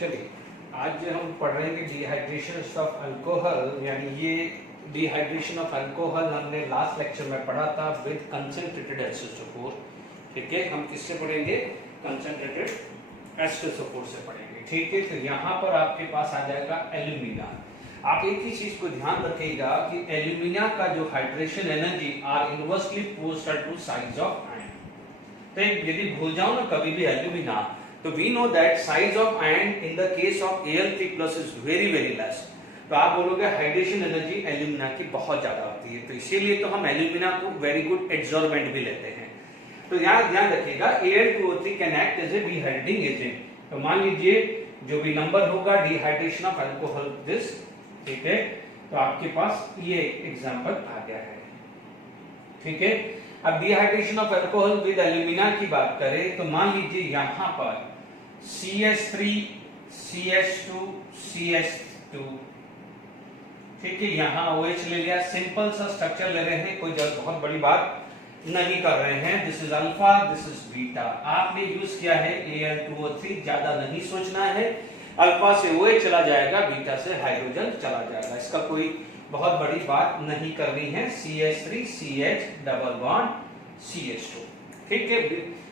चलिए आज हम पढ़ रहे हैं कि डिहाइड्रेशन ऑफ अल्कोहल, यानी ये डिहाइड्रेशन ऑफ अल्कोहल हमने लास्ट लेक्चर में पढ़ा था विद कंसंट्रेटेड H2SO4। ठीक है, हम किससे पढ़ेंगे? कंसंट्रेटेड H2SO4 से पढ़ेंगे। ठीक है, तो यहाँ पर आपके पास आ जाएगा एल्यूमिना। आप एक ही चीज को ध्यान रखिएगा कि एल्यूमिना का जो hydration energy are inversely proportional to size of ion. तो यदि भूल जाओ ना कभी भी एल्यूमिना, तो we know that size of ion in the case of Al3+ is very very less. तो आप बोलोगे हाइड्रेशन एनर्जी एल्यूमिना की बहुत ज्यादा होती है, तो इसीलिए तो हम एल्यूमिना को वेरी गुड एब्जॉर्बेंट भी लेते हैं। तो यहाँ ध्यान रखिएगा Al2O3 can act as a dehydrating agent. तो मान लीजिए जो भी नंबर होगा डिहाइड्रेशन ऑफ अल्कोहल दिस, ठीक है, तो आपके पास ये एग्जांपल आ गया है। ठीक है, अब dehydration of alcohol with alumina की बात करें तो मान लीजिए यहां पर CH3 CH2 CH2, ठीक है, यहां OH ले लिया, सिंपल सा स्ट्रक्चर ले रहे हैं, कोई बहुत बड़ी बात नहीं कर रहे हैं। This is alpha, this is beta. आपने यूज किया है Al2O3, ज्यादा नहीं सोचना है। अल्फा से OH चला जाएगा, बीटा से हाइड्रोजन चला जाएगा, इसका कोई बहुत बड़ी बात नहीं करनी है। CH3 CH double bond CH2, ठीक है,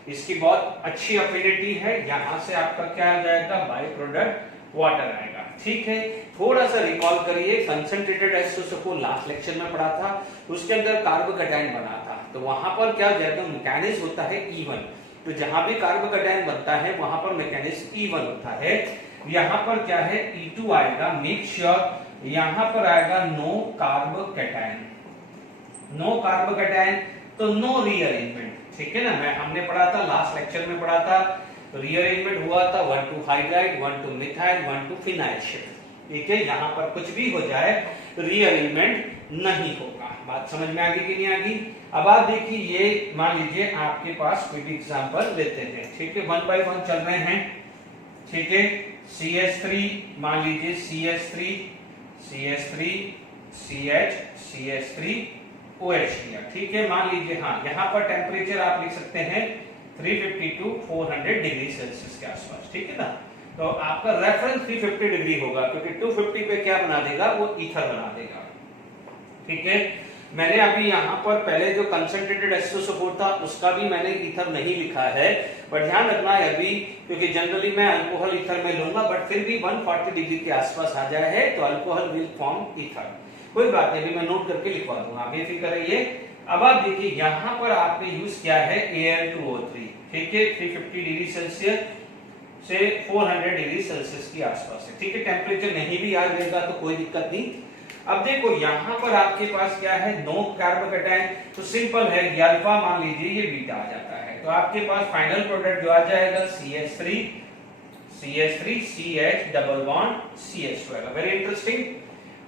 इसकी बहुत अच्छी एफिनिटी है। यहां से आपका क्या आ जाएगा? बाय प्रोडक्ट वाटर आएगा। ठीक है, थोड़ा सा रिकॉल करिए, कंसंट्रेटेड H2SO4 लास्ट लेक्चर में पढ़ा था, उसके अंदर कार्बोकैटायन बना था, तो वहां पर क्या जाएगा? मैकेनिज्म होता है E1। तो जहां भी कार्बोकैटायन बनता है वहां पर मैकेनिज्म E1 होता है। यहां पर क्या है? E2 आएगा। मेक श्योर यहां पर आएगा नो कार्बोकैटायन, नो कार्बोकैटायन, तो नो रीअरेंजमेंट। ठीक है ना, हमने पढ़ा था लास्ट लेक्चर में पढ़ा था, तो रीअरेंजमेंट हुआ था 1 to hydride, 1 to methyl, 1 to phenyl shift. ठीक है, यहां पर कुछ भी हो जाए रीअरेंजमेंट नहीं होगा। बात समझ में आ गई कि नहीं आ गई? अब आप देखिए, ये मान लीजिए आपके पास कोई भी एग्जांपल लेते हैं। ठीक है, 1 by 1 चल रहे हैं। ठीक है, CH3 मान लीजिए CH3 CH3 CH CH3 OH लिया। ठीक है, मान लीजिए हाँ, यहाँ पर टेम्परेचर आप लिख सकते हैं 350 to 400 डिग्री सेल्सियस के आसपास। ठीक है ना, तो आपका रेफरेंस 350 डिग्री होगा, क्योंकि 250 पे क्या बना देगा? वो ईथर बना देगा। ठीक है, मैंने अभी यहाँ पर पहले जो कंसंट्रेटेड H2SO4 था उसका भी मैंने ईथर नहीं लिखा है, बट ध्यान रखना है अभी, क्योंकि जनरली मैं अल्कोहल ईथर में लूंगा, बट फिर भी 140 डिग्री के आसपास आ जाए है तो अल्कोहल विल फॉर्म ईथर। कोई बात नहीं, मैं नोट करके लिखवा दूंगा, आप बेफिक्र रहिए। अब आप देखिए यहाँ पर आपने यूज किया है Al2O3। ठीक है, 350 डिग्री सेल्सियस से 400 डिग्री सेल्सियस के आसपास है। ठीक है, टेम्परेचर नहीं भी आ जाएगा तो कोई दिक्कत नहीं। अब देखो यहाँ पर आपके पास क्या है? नो कार्बोकैटायन, तो सिंपल है, ये अल्फा मान लीजिए, ये बीटा आ जाता है, तो आपके पास फाइनल प्रोडक्ट जो आ जाएगा CH3 CH3 CH double bond CH2 आएगा। Very interesting.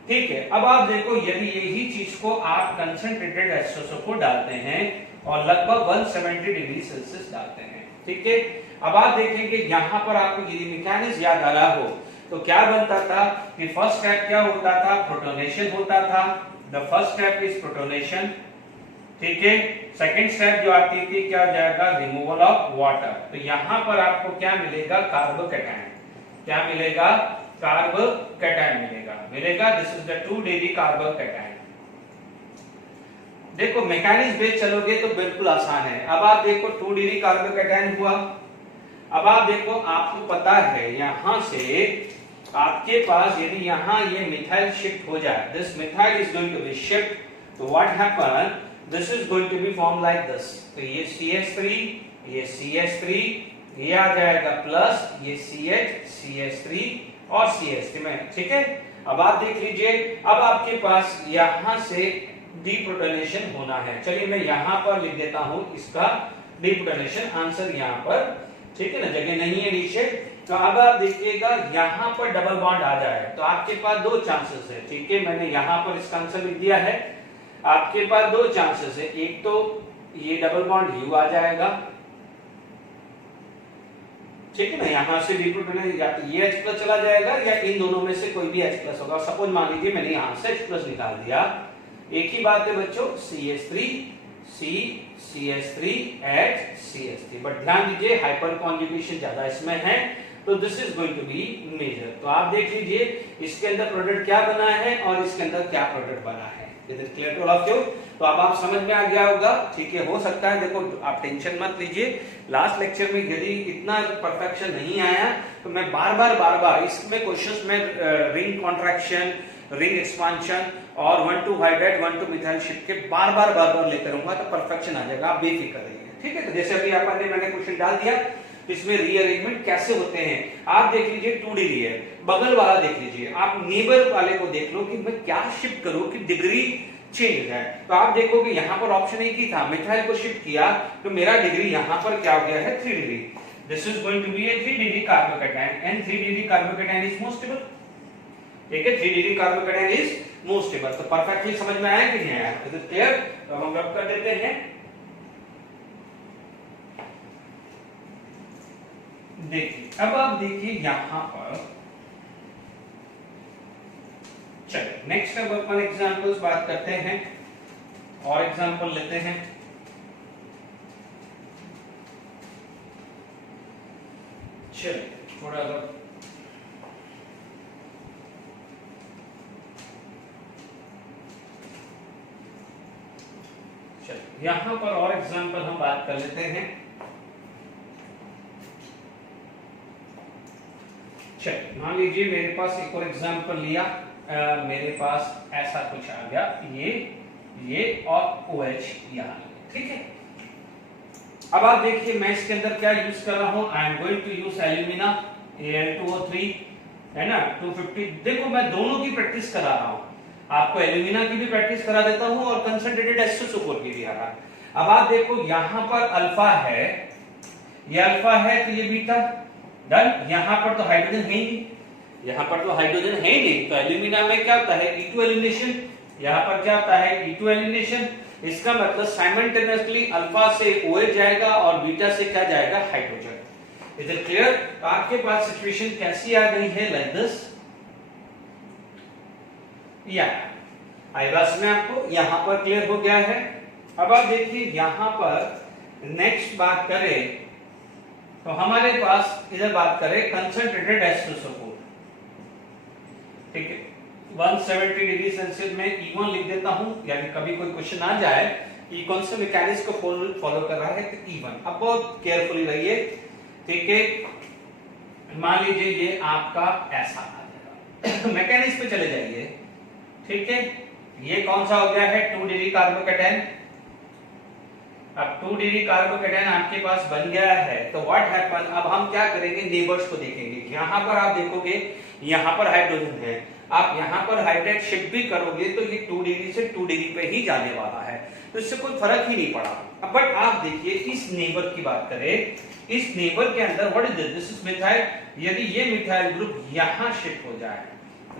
ठीक है, अब आप देखो, यदि यही चीज को आप कंसंट्रेटेड H2SO4 डालते हैं और लगभग 170 डिग्री सेल्सियस डालते हैं। ठीक है, अब आप देखेंगे यहाँ पर आपको यदि मैकेनिज्म याद आ रहा हो तो क्या बनता था कि फर्स्ट स्टेप क्या होता था? प्रोटोनेशन होता था। The first step is protonation. ठीक है, सेकंड स्टेप जो आती थी क्या हो जाएगा? Removal of water. तो यहां पर आपको क्या मिलेगा? कार्बोकैटायन। क्या मिलेगा? कार्बोकैटायन मिलेगा। This is the 2 degree carbocation. देखो मैकेनिज्म बेस चलोगे तो बिल्कुल आसान है। अब आप देखो 2 डिग्री कार्बोकैटायन हुआ। अब आप देखो, आपको पता है यहां से आपके पास यदि यहां ये मिथाइल शिफ्ट हो जाए, this methyl is going to be shift, तो what happen? This is going to be form like this. तो ये CH3, ये CH3, ये आ जाएगा प्लस ये CH CH3 और CH3 में। ठीक है, अब आप देख लीजिए, अब आपके पास यहां से डीप्रोटोनेशन होना है। चलिए मैं यहां पर लिख देता हूं इसका डीप्रोटोनेशन आंसर यहां पर। ठीक है ना, जगह नहीं है नीचे, तो अब आप देखिएगा यहां पर डबल बॉन्ड आ जाए तो आपके पास 2 चांसेस है। ठीक है, मैंने यहां पर इसका आंसर लिख दिया है। आपके पास 2 चांसेस है, एक तो ये डबल बॉन्ड U आ जाएगा। ठीक है ना, यहां से डीप्रोटोनेशन या तो ये H+ चला जाएगा या इन दोनों में से कोई भी H+ होगा। सपोज मान लीजिए मैंने यहां से H+ निकाल दिया। एक ही बात है बच्चों, CH3 CH3 H CH3, but ध्यान दीजिए हाइपर कॉन्जुगेशन ज्यादा इसमें है, तो this is going to be major. तो आप देख लीजिए इसके अंदर प्रोडक्ट क्या बना है और इसके अंदर क्या प्रोडक्ट बना है। It is clear to all of you. तो अब आप समझ में आ गया होगा, ठीक है। हो सकता है, देखो आप टेंशन मत लीजिए, लास्ट लेक्चर में यदि इतना परफेक्शन नहीं आया तो मैं बार बार इसमें क्वेश्चंस में रिंग कॉन्ट्रैक्शन, रिंग एक्सपांशन और 1,2 हाइड्रेट 1,2 मिथाइल शिफ्ट के बार लेते रहूंगा तो परफेक्शन आ जाएगा, आप बेफिक्र रहिए, ठीक है। तो जैसे अभी मैंने क्वेश्चन डाल दिया, इसमें रीअरेंजमेंट कैसे होते हैं आप देख लीजिए। 2 डिग्री है, बगल वाला देख लीजिए, आप नेबर वाले को देख लो कि मैं क्या शिफ्ट करूं कि डिग्री चेंज है। तो आप देखोगे यहां पर ऑप्शन एक ही था, मिथाइल को शिफ्ट किया तो मेरा डिग्री यहां पर क्या हो गया है 3 degree. This is going to be a 3 degree carbocation and 3 degree carbocation is most stable, ठीक है। 3 degree carbocation is most stable. तो परफेक्टली समझ में आया कि नहीं आया? Is it clear? तो हम रब कर देते हैं। देखिए अब आप देखिए यहां पर, चलिए नेक्स्ट अब अपन एग्जांपल्स बात करते हैं और एग्जांपल लेते हैं। चलिए थोड़ा चलिए यहां पर और एग्जांपल हम बात कर लेते हैं। चलिए मान लीजिए मेरे पास एक और एग्जांपल लिया, मेरे पास ऐसा कुछ आ गया, ये और OH यहां, ठीक है। अब आप देखिए मैं इसके अंदर क्या यूज कर रहा हूं, I am going to use alumina Al2O3, है ना 250। देखो मैं दोनों की प्रैक्टिस करा रहा हूं, आपको एल्यूमिना की भी प्रैक्टिस करा देता हूं और कंसंट्रेटेड H2SO4 की भी आ रहा है। अब आप देखो यहां पर अल्फा है, ये अल्फा है तो ये बीटा, डन। यहां पर तो हाइड्रोजन है ही नहीं, यहां पर तो हाइड्रोजन है ही नहीं, तो एल्यूमिना में क्या होता है E2 एलिमिनेशन, यहां पर क्या होता है E2 एलिमिनेशन। इसका मतलब साइमल्टेनियसली अल्फा से OH जाएगा और बीटा से क्या जाएगा हाइड्रोजन। Is it clear? तो आपके पास सिचुएशन कैसी आ गई है, लाइक दिस, या आई बस में आपको यहां पर क्लियर हो गया है। अब आप देखिए यहां पर नेक्स्ट बात करें तो हमारे पास इधर बात करें कंसंट्रेटेड H2SO4, ठीक है। 170 डिग्री सेल्सियस में E1 लिख देता हूं, यानी कभी कोई क्वेश्चन आ जाए कि कौन से मैकेनिज्म को फॉलो कर रहा है तो E1। अब बहुत केयरफुली रहिए, ठीक है। मान लीजिए ये आपका ऐसा आ जाएगा मैकेनिज्म पे चले जाइए, ठीक है। ये कौन सा हो गया है 2 डिग्री कार्बोकैटायन। अब 2 डिग्री कार्बोकैटायन आपके पास बन गया है, तो व्हाट हैपन, अब हम क्या करेंगे, नेबर्स को देखेंगे। यहां पर आप देखोगे यहां पर हाइड्रोजन है, आप यहां पर हाइड्रेट शिफ्ट भी करोगे तो ये 2 डिग्री से 2 डिग्री पे ही जाने वाला है, तो इससे कोई फर्क ही नहीं पड़ा। अब बट आप देखिए इस नेबर की बात करें, इस नेबर के अंदर what is this is methyl. यदि ये मिथाइल ग्रुप यहां शिफ्ट हो जाए,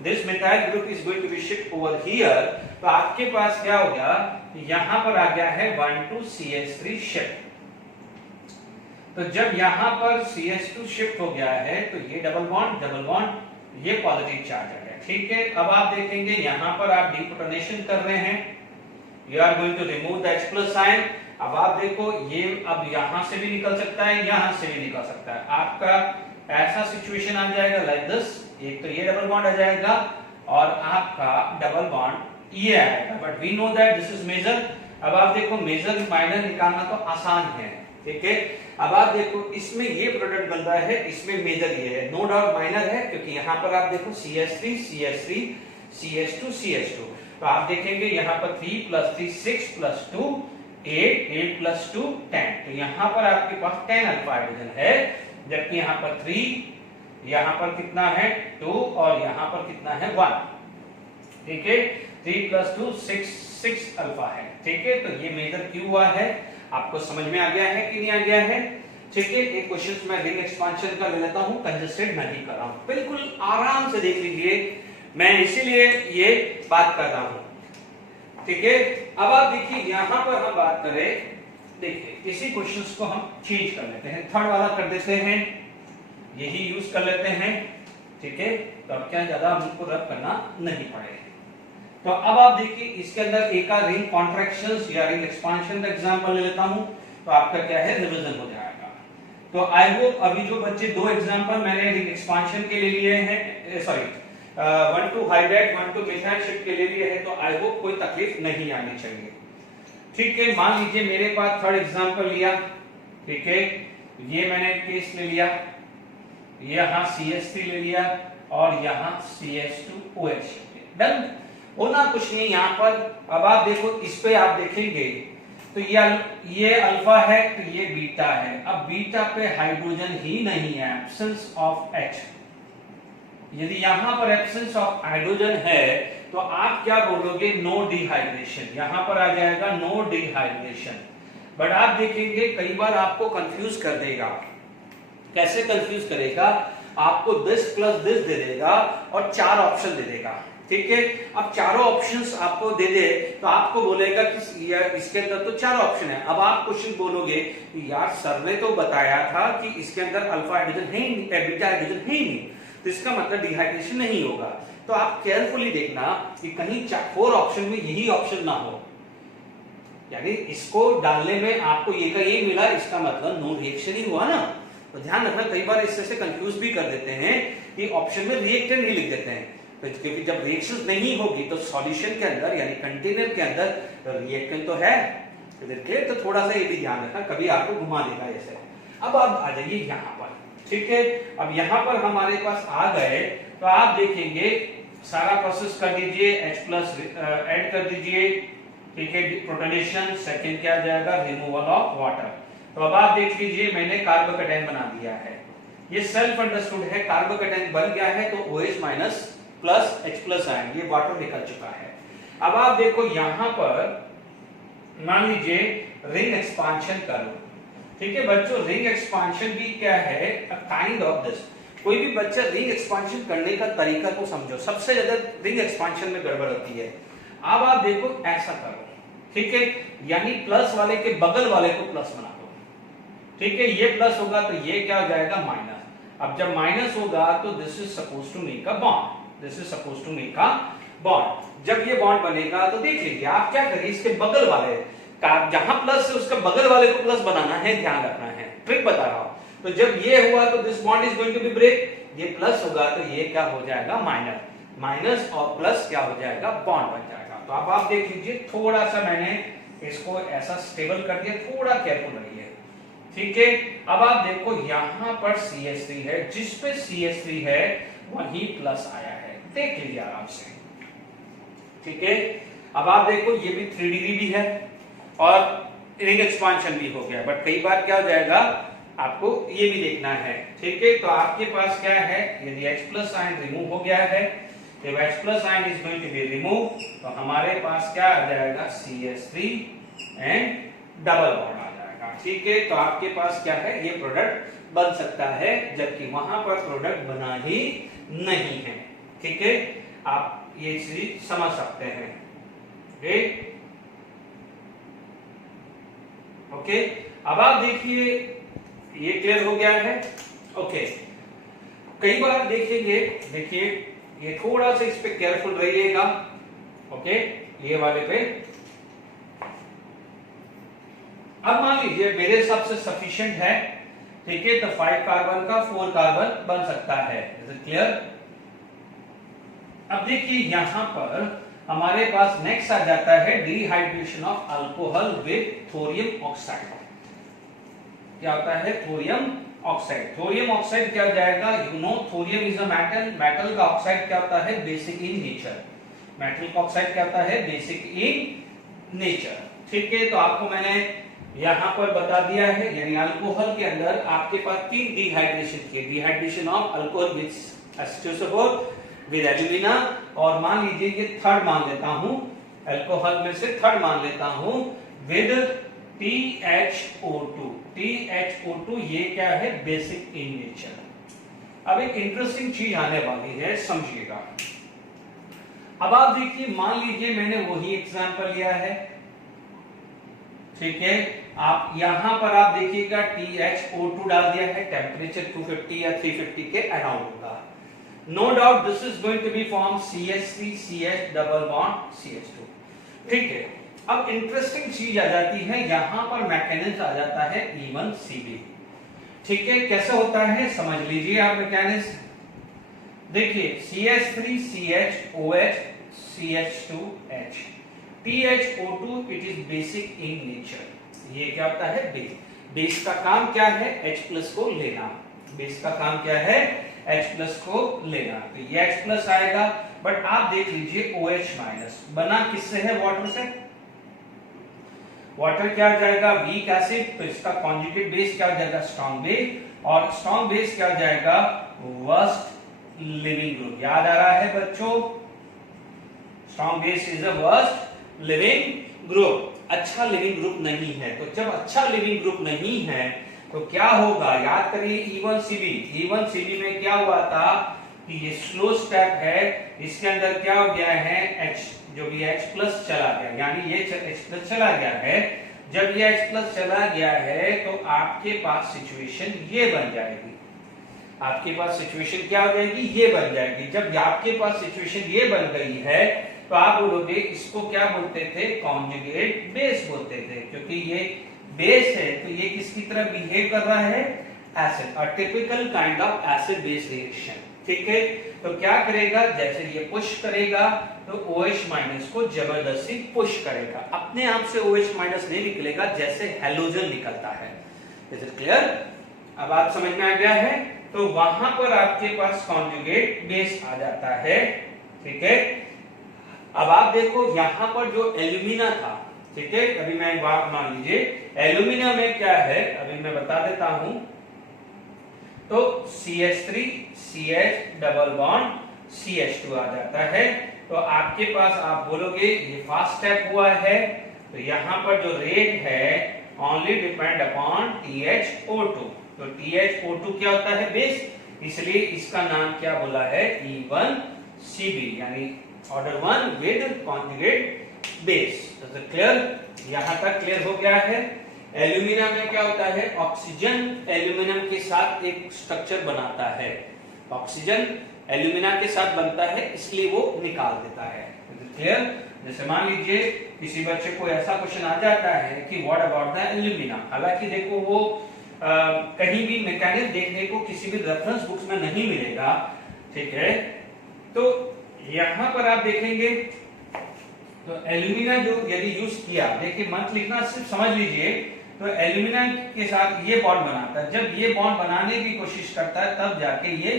this methyl group is going to be shift over here, तो आपके पास क्या हो गया, यहां पर आ गया है 1,2CH3 शिफ्ट। तो जब यहां पर CH2 शिफ्ट हो गया है तो ये डबल बॉन्ड ये पॉजिटिव चार्ज आ गया, ठीक है। अब आप देखेंगे यहां पर आप डिप्रोटोनेशन कर रहे हैं, you are going to remove the H+ ion. अब आप देखो ये अब यहां से भी निकल सकता है, यहां से भी निकल सकता है, आपका ऐसा सिचुएशन आ जाएगा लाइक दिस। एक तो ये डबल बॉन्ड आ जाएगा और आपका डबल बॉन्ड ये आएगा, but we know that this is major. अब आप देखो मेजर माइनर निकालना तो आसान है, ठीक है। अब आप देखो इसमें ये प्रोडक्ट बन रहा है, इसमें मेजर ये है, नो डाउट माइनर है, क्योंकि यहां पर आप देखो CH3 CH3 CH2 CH2, तो आप देखेंगे यहां पर 3 + 3 6 + 2 8 8 + 2 10, तो यहां पर आपके पास 10 अल्फा हाइड्रोजन है, जबकि यहां पर 3, यहां पर कितना है 2 और यहां पर कितना है 1, ठीक है। 3 + 2 6 अल्फा है, ठीक है। तो ये मेजर क्यों हुआ है, आपको समझ में आ गया है कि नहीं आ गया है, ठीक है। एक क्वेश्चन मैं रिंग एक्सपांशन का ले लेता हूं, कंजस्टेड नहीं कर रहा हूं, बिल्कुल आराम से देख लीजिए, मैं इसीलिए ये बात कर रहा हूं, ठीक है। अब आप देखिए यहां पर हम बात करें, देखिए इसी क्वेश्चंस को हम चेंज कर लेते हैं, थर्ड वाला कर देते हैं, यही यूज कर लेते हैं, ठीक है। तो अब क्या ज्यादा हमको रब करना नहीं पड़ेगा। तो अब आप देखिए इसके अंदर एक रिंग कॉन्ट्रैक्शंस या रिंग एक्सपांशन का एग्जांपल ले लेता हूं, तो आपका क्या है रिवीजन हो जाएगा। तो आई होप अभी जो बच्चे दो एग्जांपल मैंने रिंग एक्सपांशन के लिए लिए हैं, sorry 1 to hydride 1 to methyl shift के लिए लिए हैं, तो आई होप कोई तकलीफ नहीं आनी चाहिए। ठीक है, मान लीजिए मेरे पास थर्ड एग्जांपल लिया, ठीक है, ये मैंने केस ले लिया, यहाँ CH3 ले लिया और यहाँ CH2OH। डन, होना कुछ नहीं यहाँ पर। अब आप देखो, इस पे आप देखेंगे तो ये अल्फा है तो ये बीटा है। अब बीटा पे हाइड्रोजन ही नहीं है, एब्सेंस ऑफ H। यदि यहां पर एब्सेंस ऑफ हाइड्रोजन है तो आप क्या बोलोगे? No dehydration. यहां पर आ जाएगा नो डिहाइड्रेशन। बट आप देखेंगे कई बार आपको कंफ्यूज कर देगा। कैसे कंफ्यूज करेगा? आपको दिस प्लस दिस दे देगा और 4 ऑप्शन दे देगा। ठीक है, अब चारों ऑप्शंस आपको दे दे तो आपको बोलेगा कि इसके अंदर तो 4 ऑप्शन है। अब आप क्वेश्चन बोलोगे यार सर ने तो बताया था कि इसके अंदर अल्फा हाइड्रोजन है ही नहीं, बीटा हाइड्रोजन है ही नहीं, तो इसका मतलब डिहाइड्रेशन नहीं होगा। तो आप केयरफुली देखना कि कहीं 4 ऑप्शन में यही ऑप्शन ना हो, यानी इसको डालने में आपको ये का ये मिला, इसका मतलब नो रिएक्शन ही हुआ ना। तो ध्यान रखना, कई बार इससे से कंफ्यूज भी कर देते हैं कि ऑप्शन में रिएक्टेंट ही लिख देते हैं, क्योंकि जब रिएक्शन नहीं होगी तो सॉल्यूशन के अंदर यानी कंटेनर के अंदर रिएक्टेंट तो है। तो थोड़ा सा ये भी ध्यान रखना, कभी आपको घुमा देगा ऐसे। अब आप आ जाइए यहाँ पर, ठीक है। अब यहाँ पर हमारे पास आ गए तो आप देखेंगे सारा प्रोसेस कर दीजिए, H प्लस ऐड कर दीजिए, ठीक है, प्रोटोनेशन। सेकंड क्या आ जाएगा? Removal of water. तो अब आप देख लीजिए मैंने कार्बोकेटाइन बना दिया है, ये सेल्फ अंडरस्टूड है, कार्बोकेटाइन बन गया है तो OH minus plus H plus ion, ये वाटर निकल चुका है। अब आप देखो यहां पर मान लीजिए रिंग एक्सपांशन करो, ठीक है बच्चों। रिंग एक्सपांशन भी क्या है? A kind of this. कोई भी बच्चा रिंग एक्सपांशन करने का तरीका को समझो। सबसे ज्यादा रिंग एक्सपांशन में गड़बड़ होती है। अब आप देखो ऐसा करो, ठीक है, यानी प्लस वाले के बगल वाले को प्लस बना दो, ठीक है। ये प्लस होगा तो ये क्या हो जाएगा? माइनस। अब जब माइनस होगा तो this is suppose to make a bond, this is suppose to make a bond. जब ये बॉन्ड बनेगा तो देख लीजिए आप क्या करिए, इसके बगल वाले का जहां प्लस है उसका बगल वाले को प्लस बनाना है, ध्यान रखना है, ट्रिक बता रहा हूं। तो जब ये हुआ तो this bond is going to be break, ये प्लस होगा तो ये क्या हो जाएगा? माइनस। माइनस और प्लस क्या हो जाएगा? बॉन्ड बन जाएगा। तो अब आप देख लीजिए थोड़ा सा मैंने इसको ऐसा स्टेबल कर दिया, थोड़ा केयरफुल रहिए, ठीक है। अब आप देखो यहां पर CH3 है, जिस पे CH3 है वहीं प्लस आया है, देख लीजिए आराम से, ठीक है। अब आप देखो ये भी 3 डिग्री भी है और रिंग एक्सपांशन भी हो गया, बट कई बार क्या हो जाएगा आपको ये भी देखना है, ठीक है। तो आपके पास क्या है? यदि H प्लस आयन रिमूव हो गया है, जब H plus ion is going to be remove तो हमारे पास क्या आ जाएगा? CH3 एंड डबल बॉन्ड आ जाएगा, ठीक है। तो आपके पास क्या है? ये प्रोडक्ट बन सकता है, जबकि वहां पर प्रोडक्ट बना ही नहीं है, ठीक है। आप ये चीज समझ सकते हैं, ओके। अब आप देखिए ये क्लियर हो गया है, ओके। कई बार देखेंगे, देखिए ये थोड़ा सा इस पे केयरफुल रहिएगा, ओके, ये वाले पे। अब मान लीजिए मेरे हिसाब से सफिशिएंट है, ठीक है, तो 5 कार्बन का 4 कार्बन बन सकता है, इज इट क्लियर? अब देखिए यहां पर हमारे पास नेक्स्ट आ जाता है dehydration of alcohol with thorium oxide. क्या होता है? Thorium oxide. थोरियम ऑक्साइड क्या हो जाएगा? You know thorium is a metal, metal का ऑक्साइड क्या होता है? Basic in nature. मेटल का ऑक्साइड क्या होता है? बेसिक इन नेचर, ठीक है। तो आपको मैंने यहां पर बता दिया है, यानी अल्कोहल के अंदर आपके पास 3 डिहाइड्रेशन के, डिहाइड्रेशन ऑफ अल्कोहल विद एसिटोसोफोर विद एल्यूमिना, और मान लीजिए ये थर्ड मान लेता हूं, अल्कोहल में से थर्ड मान लेता हूं विद THO2। THO2 ये क्या है? Basic in nature. अब एक इंटरेस्टिंग चीज आने वाली है, समझिएगा। अब आप देखिए मान लीजिए मैंने वही एग्जांपल लिया है, ठीक है। आप यहां पर आप देखिएगा THO2 डाल दिया है, टेम्परेचर 250 या 350 के अराउंड होगा। No doubt this is going to be form CH3 CH double bond CH2, ठीक है। अब इंटरेस्टिंग चीज आ जाती है, यहां पर मैकेनिज्म आ जाता है E1CB, ठीक है, कैसे होता है समझ लीजिए आप मैकेनिज्म। देखिए CH3CHOH CH2H THO2 it is basic in nature. ये क्या होता है बेस। बेस का काम क्या है H प्लस को लेना। बेस का काम क्या है H प्लस को लेना। तो ये H प्लस आएगा, बट आप देख लीजिए OH माइनस बना किससे है वाटर से। वाटर क्या हो जाएगा वीक एसिड, तो इसका कॉन्जुगेट बेस क्या हो जाएगा स्ट्रॉन्ग बेस, और स्ट्रॉन्ग बेस क्या हो जाएगा वर्स्ट लिविंग ग्रुप। याद आ रहा है बच्चों, strong base is the worst leaving group. अच्छा लिविंग ग्रुप नहीं है। तो जब अच्छा लिविंग ग्रुप नहीं है तो क्या होगा, याद करिए E1CB। E1CB में क्या हुआ था कि ये स्लो स्टेप है, इसके अंदर क्या हो गया है H, जो भी H प्लस चला गया, यानी ये H प्लस चला गया है। जब ये H प्लस चला गया है तो आपके पास सिचुएशन ये बन जाएगी। आपके पास सिचुएशन क्या हो जाएगी ये बन जाएगी। जब आपके पास सिचुएशन ये बन गई है तो आप बोलोगे इसको क्या बोलते थे कॉन्जुगेट बेस बोलते थे, क्योंकि ये बेस है तो ये किसकी तरह बिहेव कर रहा है acid, a typical kind of acid base reaction. ठीक है, तो क्या करेगा जैसे ये पुश करेगा तो OH माइनस को जबरदस्ती पुश करेगा। अपने आप से OH माइनस नहीं निकलेगा, जैसे हैलोजन निकलता है। Is it clear? अब आप समझ में आ गया है। तो वहां पर आपके पास कॉन्जुगेट बेस आ जाता है। ठीक है, अब आप देखो यहां पर जो एल्यूमिना था, ठीक है, अभी मैं एक बात मान लीजिए एल्यूमिना में क्या है अभी मैं बता देता हूं। तो CH3 CH double bond CH2 आ जाता है। तो आपके पास आप बोलोगे ये फास्ट स्टेप हुआ है, तो यहां पर जो रेट है ओनली डिपेंड अपॉन THO2। तो THO2 क्या होता है बेस, इसलिए इसका नाम क्या बोला है E1CB, यानी ऑर्डर 1 विद कॉन्जुगेट बेस। तो क्लियर, यहां तक क्लियर हो गया है। एल्यूमिना में क्या होता है ऑक्सीजन एल्यूमिनियम के साथ एक स्ट्रक्चर बनाता है, ऑक्सीजन एल्यूमिना के साथ बनता है, इसलिए वो निकाल देता है। क्लियर? जैसे मान लीजिए किसी बच्चे को ऐसा क्वेश्चन आ जाता है कि व्हाट अबाउट द एल्यूमिना, हालांकि देखो वो कहीं भी मैकेनिज्म देखने को किसी भी रेफरेंस बुक्स में नहीं मिलेगा। ठीक है, तो यहां पर आप देखेंगे तो एल्यूमिना जो यदि यूज किया, देखिए मत लिखना सिर्फ समझ लीजिए। तो एल्यूमिना के साथ ये बॉन्ड बनाता है, जब ये बॉन्ड बनाने की कोशिश करता है तब जाके ये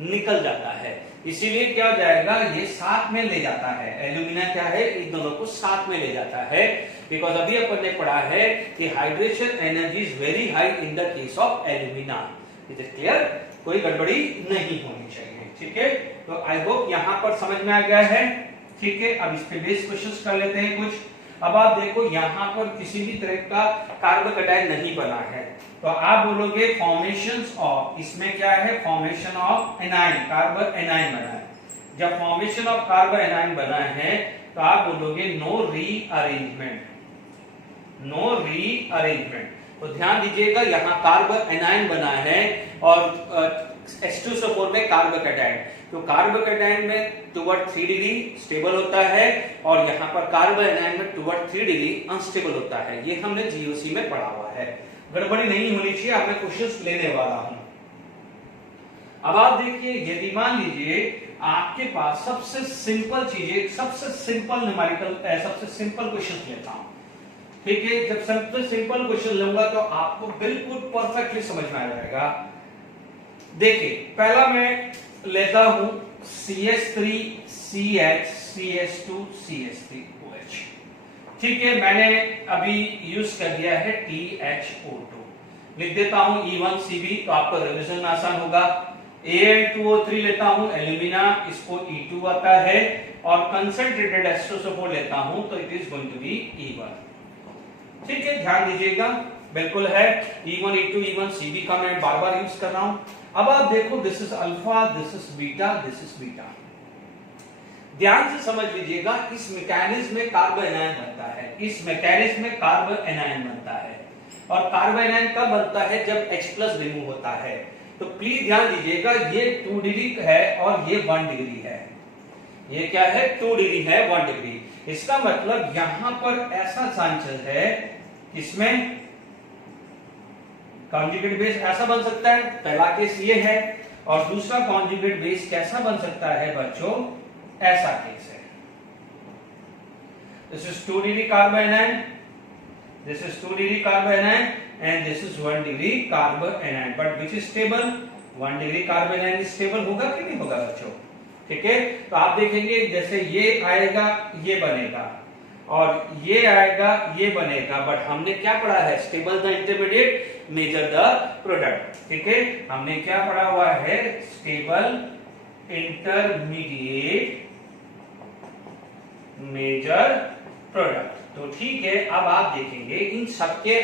निकल जाता है, इसीलिए क्या हो जाएगा ये साथ में ले जाता है। एल्यूमिना क्या है इन दोनों को साथ में ले जाता है, बिकॉज अभी अपन ने पढ़ा है कि hydration energy is very high in the case of alumina. Is it clear? कोई गड़बड़ी नहीं होनी चाहिए। ठीक है, तो आई होप यहां पर समझ में आ गया है। ठीक है, अब इस पे बेस क्वेश्चंस कर लेते हैं कुछ। अब आप देखो यहां पर किसी भी तरह का कार्बोकैटायन नहीं बना है, तो आप बोलोगे फॉर्मेशंस ऑफ, इसमें क्या है formation of anion, carbon anion बना है। जब फॉर्मेशन ऑफ कार्बन एनायन बना है तो आप बोलोगे नो रीअरेंजमेंट, नो रीअरेंजमेंट। तो ध्यान दीजिएगा यहां कार्बन एनायन बना है और H2SO4 में कार्बोकैटायन, तो कार्बोकैटायन में टुवर्ड 3 डिग्री स्टेबल होता है और यहां पर कार्बन एनायन में टुवर्ड 3 डिग्री अनस्टेबल होता है। ये हमने GOC में पढ़ा हुआ है, गड़बड़ी नहीं होनी चाहिए। अब मैं क्वेश्चंस लेने वाला हूं। अब आप देखिए यदि मान लीजिए आपके पास सबसे सिंपल चीजें, सबसे सिंपल न्यूमेरिकल, सबसे सिंपल क्वेश्चन लेता हूं। ठीक है, जब सबसे सिंपल क्वेश्चन लूंगा तो आपको बिल्कुल परफेक्टली समझ में आ जाएगा। देखिए पहला मैं लेता हूं CH3 CH CH2 CH3OH। ठीक है, मैंने अभी यूज कर दिया है THO2, लिख देता हूं E1CB, तो आपको रिवीजन में आसान होगा। Al2O3 लेता हूं एल्यूमिना, इसको E2 आता है, और कंसंट्रेटेड H2SO4 लेता हूं तो it is going to be E1। ठीक है, ध्यान दीजिएगा, बिल्कुल है E1 E2 E1CB का मैं बार बार यूज कर रहा हूं। अब आप देखो this is alpha, this is beta, this is beta. ध्यान से समझ लीजिएगा, इस मैकेनिज्म में कार्बन एनायन बनता है, इस मैकेनिज्म में कार्बन एनायन बनता है, और कार्बन एनायन कब बनता है जब H+ रिमूव होता है। तो प्लीज ध्यान दीजिएगा ये 2 डिग्री है और ये 1 डिग्री है। ये क्या है 2 डिग्री है 1 डिग्री। इसका मतलब यहां पर ऐसा चांसेस है इसमें कॉन्जुगेट बेस ऐसा बन सकता है, पहला केस ये है, और दूसरा कॉन्जुगेट बेस कैसा बन सकता है बच्चों, ऐसा केस है। This is 2 degree carbon anion, this is 2 degree carbon anion and this is 1 degree carbon anion, but which is stable, 1 degree carbon anion stable होगा कि नहीं होगा बच्चों, ठीक है। तो आप देखेंगे जैसे ये आएगा ये बनेगा, और ये आएगा ये बनेगा, बट हमने क्या पढ़ा है, stable the intermediate major the product, ठीक है। हमने क्या पढ़ा हुआ है, स्टेबल इंटरमीडिएट मेजर प्रोडक्ट। तो ठीक है, अब आप देखेंगे इन सबके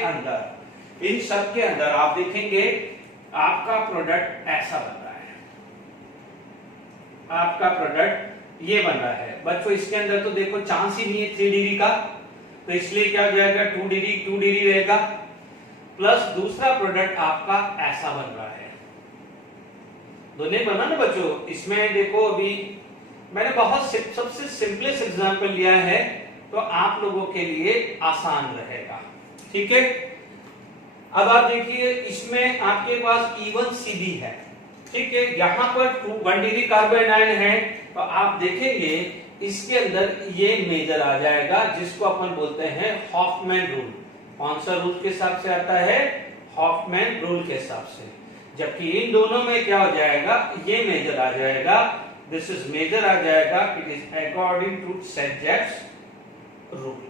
अंदर आप देखेंगे आपका प्रोडक्ट ऐसा बन रहा है, आपका प्रोडक्ट ये बन रहा है बच्चों। इसके अंदर तो देखो चांस ही नहीं है 3 डिग्री का, तो इसलिए क्या हो जाएगा, 2 डिग्री रहेगा, प्लस दूसरा प्रोडक्ट आपका ऐसा बन रहा है। दोनों बना ना बच्चों। इसमें देखो अभी मैंने बहुत सबसे सिंपलेस्ट एग्जांपल लिया है, तो आप लोगों के लिए आसान रहेगा, ठीक है। अब आप देखिए इसमें आपके पास E1CB है, ठीक है। यहां पर 1 डिग्री कार्बन आयन है, तो आप देखेंगे इसके अंदर ये मेजर आ जाएगा, जिसको अपन बोलते हैं हॉफमैन रूल। कौन सा रूल के हिसाब से आता है, हॉफमैन रूल के हिसाब से। जबकि इन दोनों में क्या हो जाएगा, ये मेजर आ जाएगा, दिस इज मेजर आ जाएगा, it is according to Saytzeff's rule.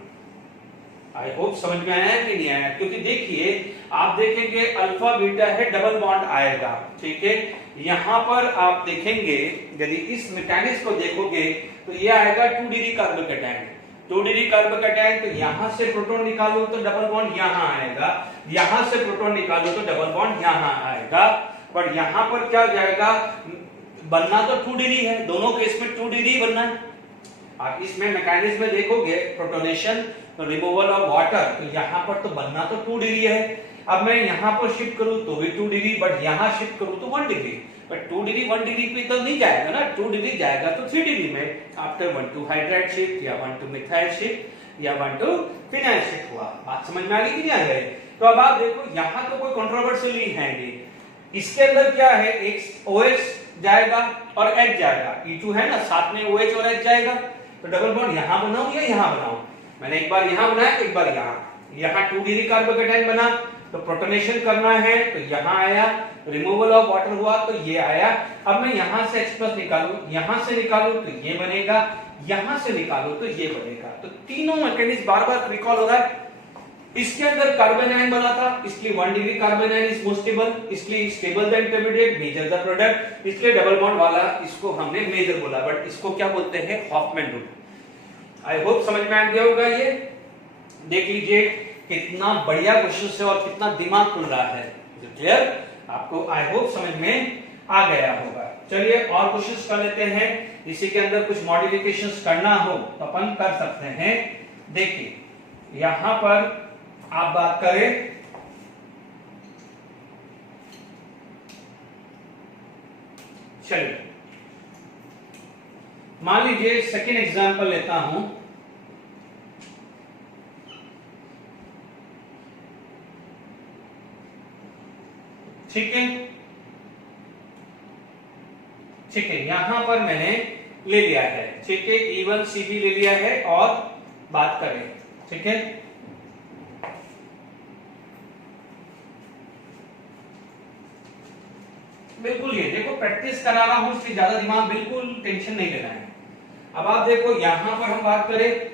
I hope समझ में आया है कि नहीं आया, क्योंकि देखिए आप देखेंगे अल्फा बीटा है, डबल बॉन्ड आएगा, ठीक है। यहां पर आप देखेंगे यदि इस मैकेनिज्म को देखोगे तो ये आएगा 2 डिग्री कार्बोकैटायन, 2 डिग्री कार्बोकैटायन, तो यहां से प्रोटॉन निकालो तो डबल बॉन्ड यहां आएगा, यहां से प्रोटॉन निकालो तो डबल बॉन्ड यहां आएगा, बट यहां पर क्या हो जाएगा, बनना तो 2 डिग्री है, दोनों केस में 2 डिग्री बनना है। आप इसमें मैकेनिज्म में देखोगे प्रोटोनेशन रिमूवल ऑफ वाटर, तो यहां पर तो बनना तो 2 डिग्री है। अब मैं यहां पर शिफ्ट करूं तो भी 2 डिग्री, बट यहां शिफ्ट करूं तो 1 डिग्री, बट 2 डिग्री 1 डिग्री पे तो नहीं जाएगा ना, 2 डिग्री जाएगा तो 3 डिग्री में, आफ्टर 1 to हाइड्राइड शिफ्ट या 1 to मिथाइल शिफ्ट या 1 to फिनाइल शिफ्ट हुआ। बात समझ में आ गई कि नहीं आ गई। तो अब आप देखो यहां तो कोई कंट्रोवर्शियल नहीं है, इसके अंदर क्या है, एक OH जाएगा और H जाएगा, E2 है ना, साथ में OH और H जाएगा, तो डबल बॉन्ड यहां बनाऊं या यहां बनाऊं, मैंने एक बार यहां बनाया, एक बार यहां 2 डिग्री कार्बोकैटायन बना, तो प्रोटोनेशन करना है तो यहां आया, रिमूवल ऑफ वाटर हुआ तो ये आया। अब मैं यहां से H+ निकालूं, यहां से निकालूं तो ये बनेगा, यहां से निकालूं तो ये बनेगा, तो तीनों मैकेनिज्म बार-बार रिकॉल हो रहा है। इसके अंदर कार्बन आयन बना था, इसलिए 1 degree carbon ion is most stable, इसलिए stable the intermediate major the product, इसलिए डबल बॉन्ड वाला इसको हमने मेजर बोला, बट इसको क्या बोलते हैं, हॉफमैन रूल। आई होप समझ में आ गया होगा। ये देख लीजिए कितना बढ़िया क्वेश्चन है और कितना दिमाग खुल रहा है, क्लियर आपको, आई होप समझ में आ गया होगा। चलिए और क्वेश्चंस कर लेते हैं, इसी के अंदर कुछ मॉडिफिकेशंस करना हो तो अपन कर सकते हैं। देखिए यहां पर आप बात करें, चलिए मान लीजिए सेकेंड एग्जांपल लेता हूं, ठीक है, ठीक है, यहां पर मैंने ले लिया है, ठीक है, E1CB ले लिया है, और बात करें, ठीक है, बिल्कुल ये देखो प्रैक्टिस करा रहा हूं, इसलिए ज्यादा दिमाग बिल्कुल टेंशन नहीं लेना है। अब आप देखो यहां पर हम बात करें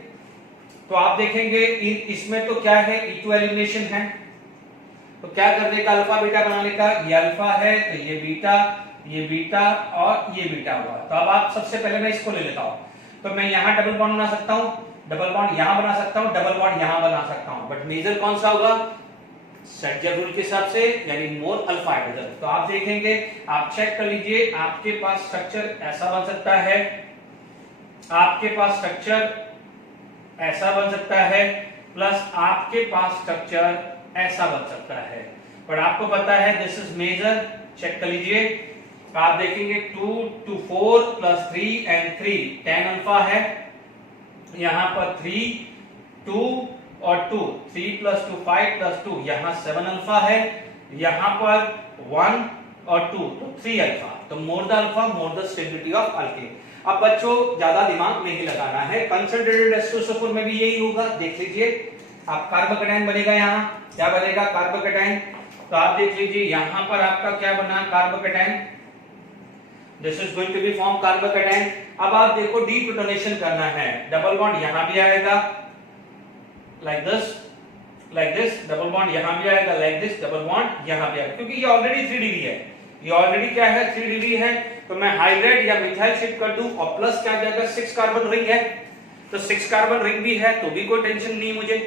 तो आप देखेंगे इसमें तो क्या है, E2 एलिमिनेशन है, तो क्या करने का, अल्फा बीटा बनाने का, ये अल्फा है तो ये बीटा और ये बीटा हुआ। तो अब आप सबसे पहले मैं इसको ले लेता हूं, तो मैं यहां डबल बॉन्ड बना सकता हूं, डबल बॉन्ड यहां बना सकता हूं, डबल बॉन्ड यहां बना सकता हूं, बट मेजर कौन सा होगा, सेट-जेट रूल के हिसाब से, यानी मोर अल्फा हाइड्रोजन। तो आप देखेंगे, आप चेक कर लीजिए, आपके पास स्ट्रक्चर ऐसा बन सकता है, आपके पास स्ट्रक्चर ऐसा बन सकता है, प्लस आपके पास स्ट्रक्चर ऐसा बन सकता है, पर आपको पता है दिस इज मेजर। चेक कर लीजिए, आप देखेंगे 2 to 4 plus 3 and 3 10 अल्फा है, यहां पर 3 2 और 2 3 plus 2 5 plus 2 यहां 7 अल्फा है, यहाँ पर 1 और 2 तो 3 अल्फा, तो मोर the alpha more the stability of alkane. अब बच्चों ज्यादा दिमाग नहीं लगाना है, कंसंट्रेटेड H2SO4 में भी यही होगा। देख लीजिए आप कार्बोकेटाइन बनेगा, यहाँ क्या बनेगा कार्बोकेटाइन, तो आप देख लीजिए यहाँ पर आपका क्या बना carbocation, this is going to be form carbocation. अब आप देखो डीप्रोटोनेशन करना है, डबल बॉन्ड यहाँ भी आएगा लाइक दिस, डबल बॉन्ड यहाँ भी आएगा लाइक दिस, डबल बॉन्ड यहाँ भी आएगा, क्योंकि ये ऑलरेडी 3 डिग्री है, ये ऑलरेडी क्या है 3 डिग्री है, तो मैं हाइड्राइड या मिथाइल शिफ्ट कर दूं और प्लस क्या आ जाएगा 6 कार्बन रिंग है, तो 6 कार्बन रिंग भी है तो भी कोई टेंशन नहीं मुझे,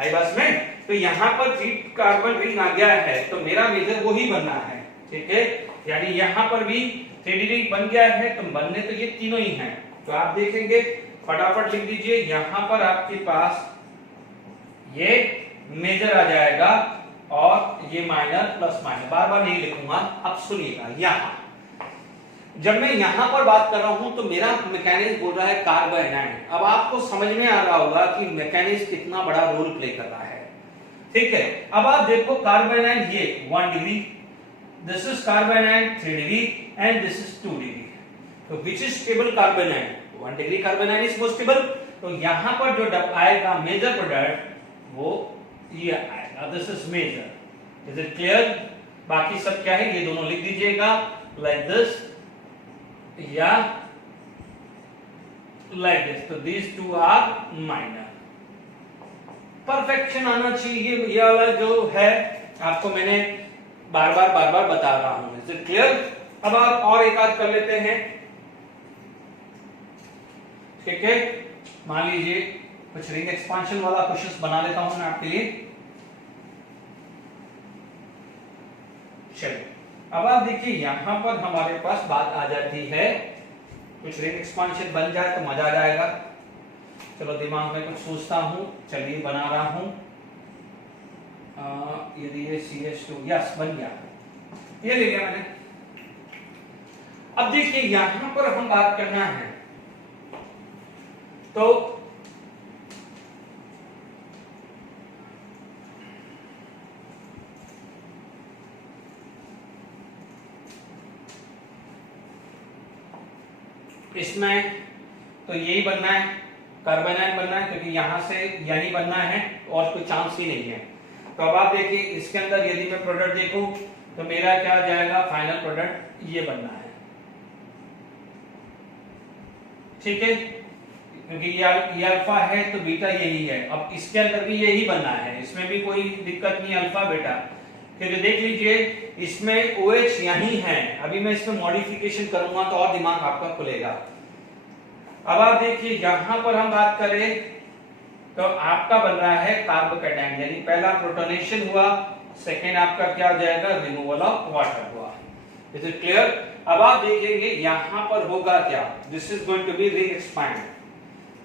आई बस में। तो यहाँ पर 3 कार्बन रिंग आ गया है तो मेरा मेजर वही बनना है, ठीक है, यानी यहाँ पर भी 3 डिग्री बन गया है, तो बनने तो ये तीनों ही हैं। तो आप देखेंगे फटाफट लिख दीजिए, यहाँ पर आपके पास ये मेजर आ जाएगा और ये माइनर प्लस माइनर, बार बार नहीं लिखूंगा। अब सुनिएगा यहाँ जब मैं यहां पर बात कर रहा हूं तो मेरा मैकेनिज्म बोल रहा है कार्बोनाइन। अब आपको समझ में आ रहा होगा कि मैकेनिज्म कितना बड़ा रोल प्ले कर रहा है, ठीक है। अब आप देखो कार्बोनाइन ये 1 degree, this is carbanion 3 degree and this is 2 degree, तो which is stable carbanion, 1 degree carbanion is most stable. तो यहां पर जो आएगा मेजर प्रोडक्ट वो ये आएगा, this is major, is it clear. बाकी सब क्या है ये दोनों लिख दीजिएगा लाइक दिस या लाइक दिस, तो these two are minor। Perfection आना चाहिए, ये वाला जो है आपको मैंने बार बार बता रहा हूं, इज इट क्लियर। अब आप और एक आध कर लेते हैं, ठीक है। मान लीजिए कुछ रिंग एक्सपांशन वाला क्वेश्चन बना लेता हूं मैं आपके लिए। चलिए अब आप देखिए यहां पर हमारे पास बात आ जाती है, कुछ रिंग एक्सपांशन बन जाए तो मजा आ जाएगा। चलो दिमाग में कुछ सोचता हूं, चलिए बना रहा हूं। यदि ये CH2 यस बन गया, ये ले लिया मैंने। अब देखिए यहां पर हम बात करना है तो इसमें तो यही बनना है, कार्बोनाइन बनना है, क्योंकि यहां से यही बनना है और कोई चांस ही नहीं है। तो अब आप देखिए इसके अंदर यदि मैं प्रोडक्ट देखूं तो मेरा क्या आ जाएगा, फाइनल प्रोडक्ट ये बनना है, ठीक है, क्योंकि ये अल्फा है तो बीटा यही है। अब इसके अंदर भी यही बनना है, इसमें भी कोई दिक्कत नहीं, अल्फा बीटा। क्योंकि देख लीजिए इसमें OH यही है, अभी मैं इसमें मॉडिफिकेशन करूंगा तो और दिमाग आपका खुलेगा। अब आप देखिए यहां पर हम बात करें तो आपका बन रहा है कार्बोकेटाइन, यानी पहला प्रोटोनेशन हुआ, सेकेंड आपका क्या हो जाएगा रिमूवल ऑफ वाटर हुआ, इज इट क्लियर। अब आप देखेंगे यहां पर होगा क्या, this is going to be ring expand,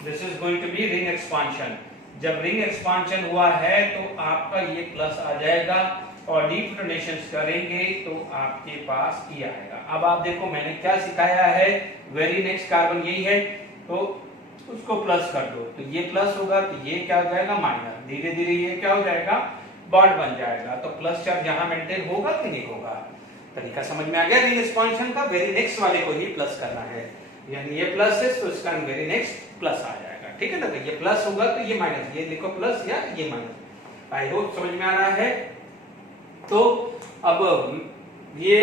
this is going to be ring expansion. जब रिंग एक्सपांशन हुआ है तो आपका ये प्लस आ जाएगा और डीप्रोटोनेशन करेंगे तो आपके पास ये आएगा। अब आप देखो मैंने क्या सिखाया है, वेरी नेक्स्ट कार्बन यही है तो उसको प्लस कर दो, तो ये प्लस होगा तो ये क्या हो जाएगा माइनस, धीरे धीरे ये क्या हो जाएगा बॉन्ड बन जाएगा। तो प्लस चार्ज यहाँ मेंटेन होगा कि नहीं होगा, तरीका समझ में आ गया। रिंग एक्सपांशन का वेरी नेक्स्ट वाले को ही प्लस करना है, यानी ये प्लस है तो इसका वेरी नेक्स्ट प्लस आ जाएगा, ठीक है ना। तो ये प्लस होगा तो ये माइनस, ये लिखो प्लस या ये माइनस। आई होप समझ में आ रहा है। तो अब ये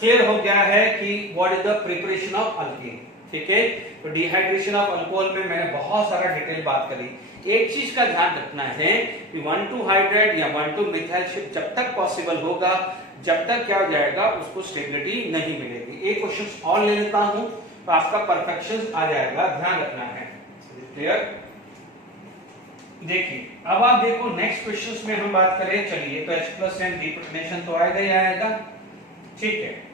क्लियर हो गया है कि what is the preparation of alkyne, ठीक है। तो डिहाइड्रेशन ऑफ अल्कोहल में मैंने बहुत सारा डिटेल बात करी। एक चीज का ध्यान रखना है कि 1,2 हाइड्राइड या 1,2 मिथाइल शिफ्ट जब तक पॉसिबल होगा, जब तक क्या हो जाएगा उसको स्टेबिलिटी नहीं मिलेगी। एक क्वेश्चन और ले लेता हूं तो आपका परफेक्शन आ जाएगा, ध्यान रखना है, क्लियर। देखिए अब आप देखो नेक्स्ट क्वेश्चंस में हम बात करें, चलिए तो H+ एंड डीप्रोटोनेशन तो आएगा ही आएगा, ठीक है।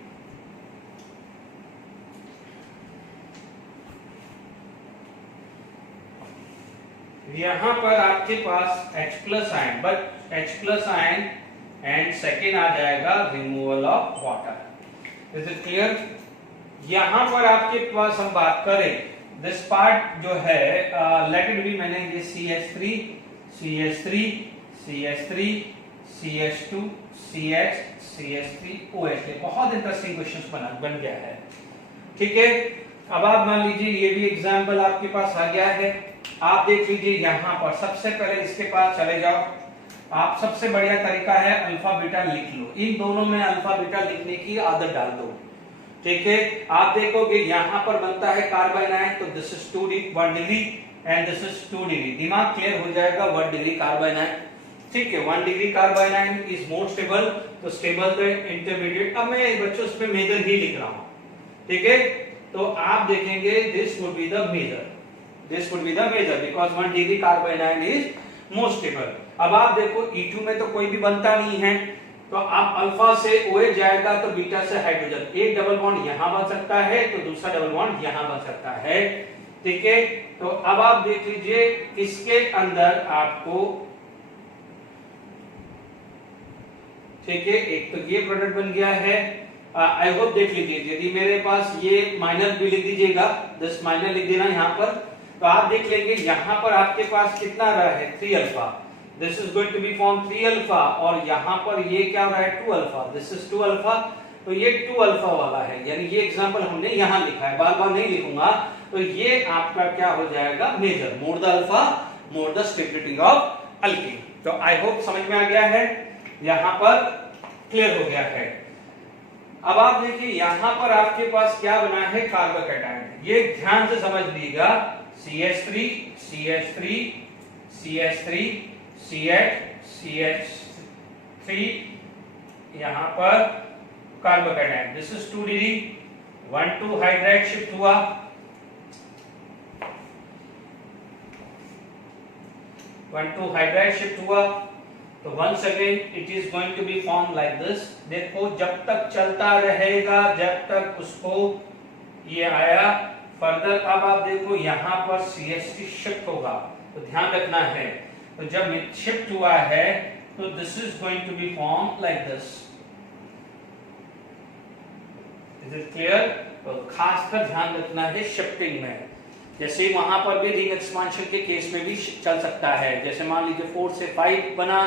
यहां पर आपके पास H+ ion, but H+ ion and second आ जाएगा removal of water, is it clear. यहां पर आपके पास हम बात करें दिस पार्ट जो है लेट इट बी, मैंने ये CH3 CH3 CH3 CH2 CH CH3 OH। बहुत इंटरेस्टिंग क्वेश्चन बन गया है। ठीक है, अब आप मान लीजिए ये भी एग्जाम्पल आपके पास आ गया है। आप देख लीजिए यहाँ पर सबसे पहले इसके पास चले जाओ। आप सबसे बढ़िया तरीका है अल्फा बीटा लिख लो, इन दोनों में अल्फा बीटा लिखने की आदत डाल दो। ठीक है, आप देखोगे यहाँ पर बनता है कार्बन आयन, तो this is 1 degree and this is 2 degree. दिमाग क्लियर हो जाएगा, 1 डिग्री कार्बन आयन। ठीक है, 1 degree carbon ion is more stable, तो स्टेबल तो इंटरमीडिएट। अब मैं बच्चों उस पे मेजर ही लिख रहा हूँ। ठीक है, तो आप देखेंगे this would be the major, this would be the major because 1 degree carbon ion is more stable. अब आप देखो E2 में तो कोई भी बनता नहीं है, तो आप अल्फा से OH जाएगा तो बीटा से हाइड्रोजन, एक डबल बॉन्ड यहां बन सकता है तो दूसरा डबल बॉन्ड यहां बन सकता है। ठीक है, तो अब आप देख लीजिए इसके अंदर आपको, ठीक है, एक तो ये प्रोडक्ट बन गया है। आई होप देख लीजिए, यदि मेरे पास ये माइनर भी लिख दीजिएगा, 10 माइनर लिख देना यहाँ पर, तो आप देख लेंगे यहाँ पर आपके पास कितना रहा है 3 alpha. This is going to be form 3 alpha, और यहाँ पर ये क्या रहा है 2 अल्फा। दिस इज 2 अल्फा, तो ये 2 अल्फा वाला है, यानी ये एग्जांपल हमने यहाँ लिखा है, बार बार नहीं लिखूंगा। तो ये आपका क्या हो जाएगा major, more the alpha more the stability of alkene. तो आई होप समझ में आ गया है, यहाँ पर क्लियर हो गया है। अब आप देखिए यहाँ पर आपके पास क्या बना है कार्बोकैटायन, ये ध्यान से समझ लीजिएगा। CH3 CH3 CH3 CH CH3, यहाँ पर carbocation, this is 2 degree, 1,2 hydride shift हुआ, 1,2 हाइड्राइड शिफ्ट हुआ, तो once again it is going to be form like this. देखो जब तक चलता रहेगा, जब तक उसको ये आया फर्दर। अब आप देखो यहाँ पर CH3 शिफ्ट होगा, तो ध्यान रखना है। तो जब शिफ्ट हुआ है तो this is going to be form like this. Is it clear? तो खासकर ध्यान रखना है शिफ्टिंग में, जैसे वहां पर भी रिंग एक्सपांशन के केस में भी चल सकता है। जैसे मान लीजिए 4 से 5 बना,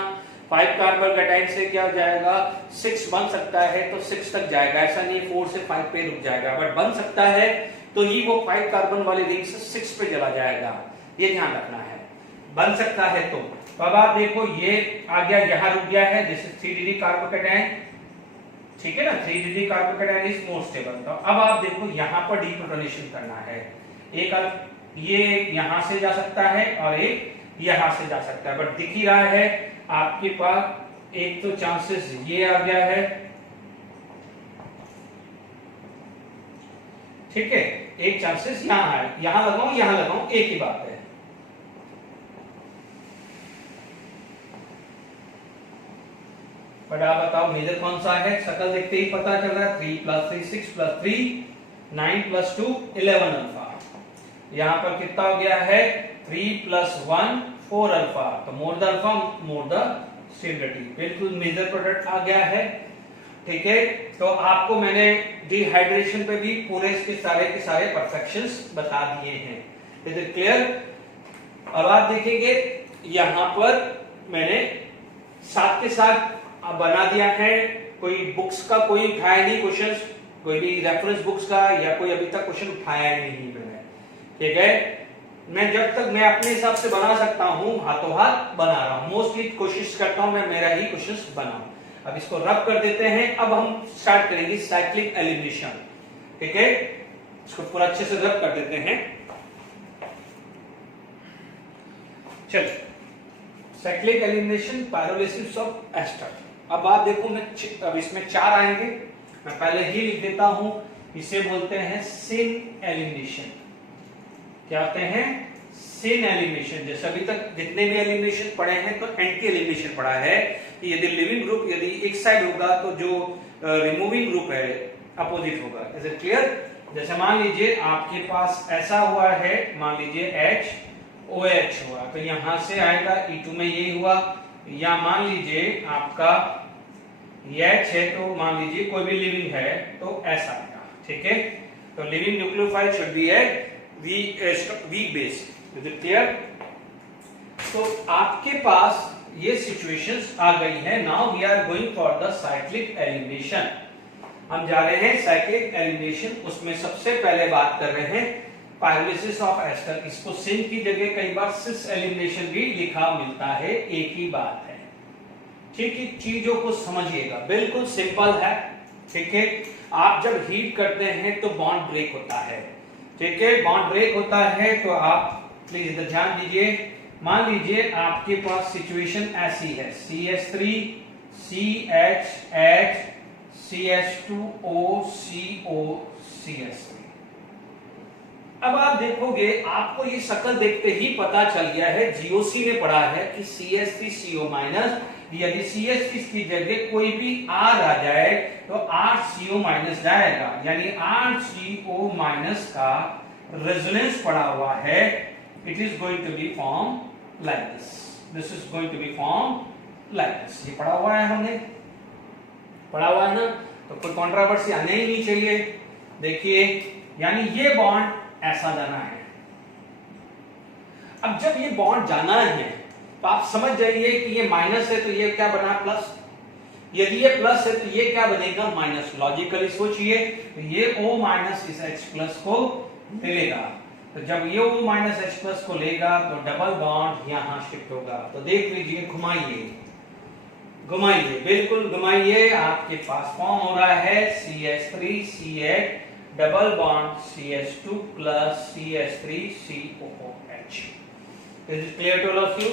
5 कार्बोकैटायन से क्या हो जाएगा 6 बन सकता है, तो 6 तक जाएगा। ऐसा नहीं 4 से 5 पे रुक जाएगा, बट बन सकता है तो ही वो 5 कार्बन वाले रिंग से 6 पे चला जाएगा, ये ध्यान रखना है। बन सकता है तो अब आप देखो ये आ गया, यहाँ रुक गया है, दिस इज 3 डिग्री कार्बोकैटायन। ठीक है ना, 3 degree carbocation is more stable. तो अब आप देखो यहाँ पर डीप्रोटोनेशन करना है। एक ये यहां से जा सकता है और एक यहां से जा सकता है, बट दिख ही रहा है आपके पास। एक तो चांसेस ये आ गया है, ठीक है, एक चांसेस यहां है, यहां लगाऊं एक ही बात है। बट आप बताओ मेजर कौन सा है? शक्ल देखते ही पता चल रहा है। 3 + 3 6 + 3 9 + 2 11 अल्फा। यहां पर कितना हो गया है 3 + 1 4 अल्फा। तो मोर the alpha more the stability, बिल्कुल मेजर प्रोडक्ट आ गया है। ठीक है, तो आपको मैंने डिहाइड्रेशन पे भी पूरे के सारे परफेक्शंस बता दिए हैं। Is it clear? अब आप देखेंगे यहां पर मैंने साथ के साथ बना दिया है। कोई बुक्स का कोई उठाया नहीं क्वेश्चन, कोई भी रेफरेंस बुक्स का या कोई अभी तक क्वेश्चन उठाया नहीं मैंने। ठीक है, मैं जब तक मैं अपने हिसाब से बना सकता हूं हाथों हाथ बना रहा हूं। मोस्टली कोशिश करता हूं मैं मेरा ही क्वेश्चन बनाऊं। अब इसको रब कर देते हैं। अब हम स्टार्ट करेंगे साइक्लिक एलिमिनेशन। ठीक है, इसको पूरा अच्छे से रब कर देते हैं। चलिए, cyclic elimination pyrolysis of ester. अब आप देखो मैं अब इसमें 4 आएंगे, मैं पहले ही लिख देता हूं। इसे बोलते हैं सिन एलिमिनेशन। क्या होते हैं? सिन एलिमिनेशन। जैसे अभी तक जितने भी एलिमिनेशन पढ़े हैं तो एंटी एलिमिनेशन पढ़ा है कि यदि लिविंग ग्रुप यदि एक साइड होगा तो जो रिमूविंग ग्रुप है अपोजिट होगा। Is it clear? जैसे मान लीजिए आपके पास ऐसा हुआ है, मान लीजिए HOH हुआ, तो यहां से आएगा E2 में ये हुआ। या मान लीजिए आपका H है, तो मान लीजिए कोई भी लिविंग है तो ऐसा आएगा। ठीक है, तो लिविंग न्यूक्लियोफाइल शुड बी है weak base. Is it clear? तो आपके पास ये सिचुएशंस आ गई है। Now we are going for the cyclic elimination. हम जा रहे हैं साइक्लिक एलिमिनेशन। उसमें सबसे पहले बात कर रहे हैं पायरोलिसिस ऑफ एस्टर। इसको सिन की जगह कई बार सिस एलिमिनेशन भी लिखा मिलता है, एक ही बात है। ठीक है, चीजों को समझिएगा, बिल्कुल सिंपल है। ठीक है, आप जब हीट करते हैं तो बॉन्ड ब्रेक होता है। ठीक है, बॉन्ड ब्रेक होता है तो आप प्लीज इधर ध्यान दीजिए। मान लीजिए आपके पास सिचुएशन ऐसी है, CH3 CH CH2O CO CH3। अब आप देखोगे, आपको ये शक्ल देखते ही पता चल गया है, GOC ने पढ़ा है कि CH3CO माइनस, यदि CH3 की जगह कोई भी R आ जाए तो RCO माइनस जाएगा, यानी RCO माइनस का रेजोनेंस पड़ा हुआ है। It is going to be form like this, this is going to be form like this. ये पढ़ा हुआ है, हमने पढ़ा हुआ है ना, तो कोई कंट्रोवर्सी आने ही नहीं चाहिए। देखिए, यानी ये बॉन्ड ऐसा जाना है। अब जब ये बॉन्ड जाना है तो आप समझ जाइए कि ये माइनस है तो ये क्या बना, प्लस। यदि ये प्लस है तो ये क्या बनेगा, माइनस। लॉजिकली सोचिए, तो ये O माइनस इस H प्लस को लेगा। तो जब ये O माइनस H प्लस को लेगा तो डबल बॉन्ड यहां शिफ्ट होगा। तो देख लीजिए, घुमाइए घुमाइए, बिल्कुल घुमाइए, आपके पास फॉर्म हो रहा है CH3 CH double bond CH2 plus CH3 COOH। Is it clear to all of you?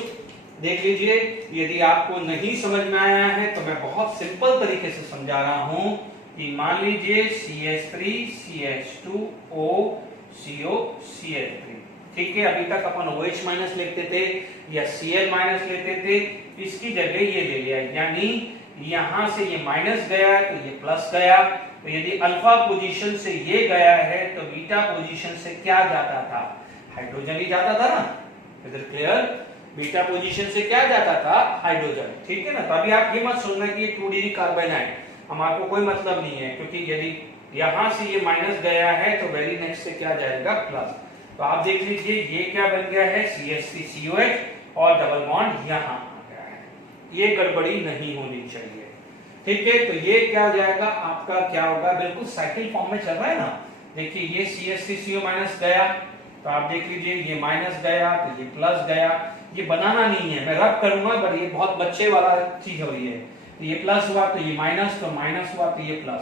देख लीजिए, यदि आपको नहीं समझ में आया है तो मैं बहुत सिंपल तरीके से समझा रहा हूं कि मान लीजिए CH3 CH2O CO CH3। ठीक है, अभी तक अपन OH माइनस लिखते थे या Cl माइनस लेते थे, इसकी जगह ये ले लिया, यानी यहां से ये माइनस गया तो ये प्लस गया। तो यदि अल्फा पोजीशन से ये गया है तो बीटा पोजीशन से क्या जाता था, हाइड्रोजन ही जाता था ना। Is it clear? Beta position से क्या जाता था, हाइड्रोजन। ठीक है ना। तो अभी आप ये मत सोचना कि ये 2 डिग्री कार्बन है, हमारे कोई मतलब नहीं है, क्योंकि यदि यहां से ये माइनस गया है तो वेरी नेक्स्ट से क्या जाएगा, प्लस। तो आप देख लीजिए, ये क्या बन गया है, CH3COH और डबल बॉन्ड यहां आ गया है। ये गड़बड़ी नहीं होनी चाहिए। ठीक है, तो ये क्या हो जाएगा, आपका क्या होगा, बिल्कुल साइकिल फॉर्म में चल रहा है ना। देखिए, ये CH3CO माइनस गया तो आप देख लीजिए, ये माइनस गया तो ये प्लस गया। ये बनाना नहीं है, मैं रब करूंगा, बट ये बहुत बच्चे वाला चीज हो रही है। तो ये प्लस हुआ तो ये माइनस, तो माइनस हुआ तो ये प्लस।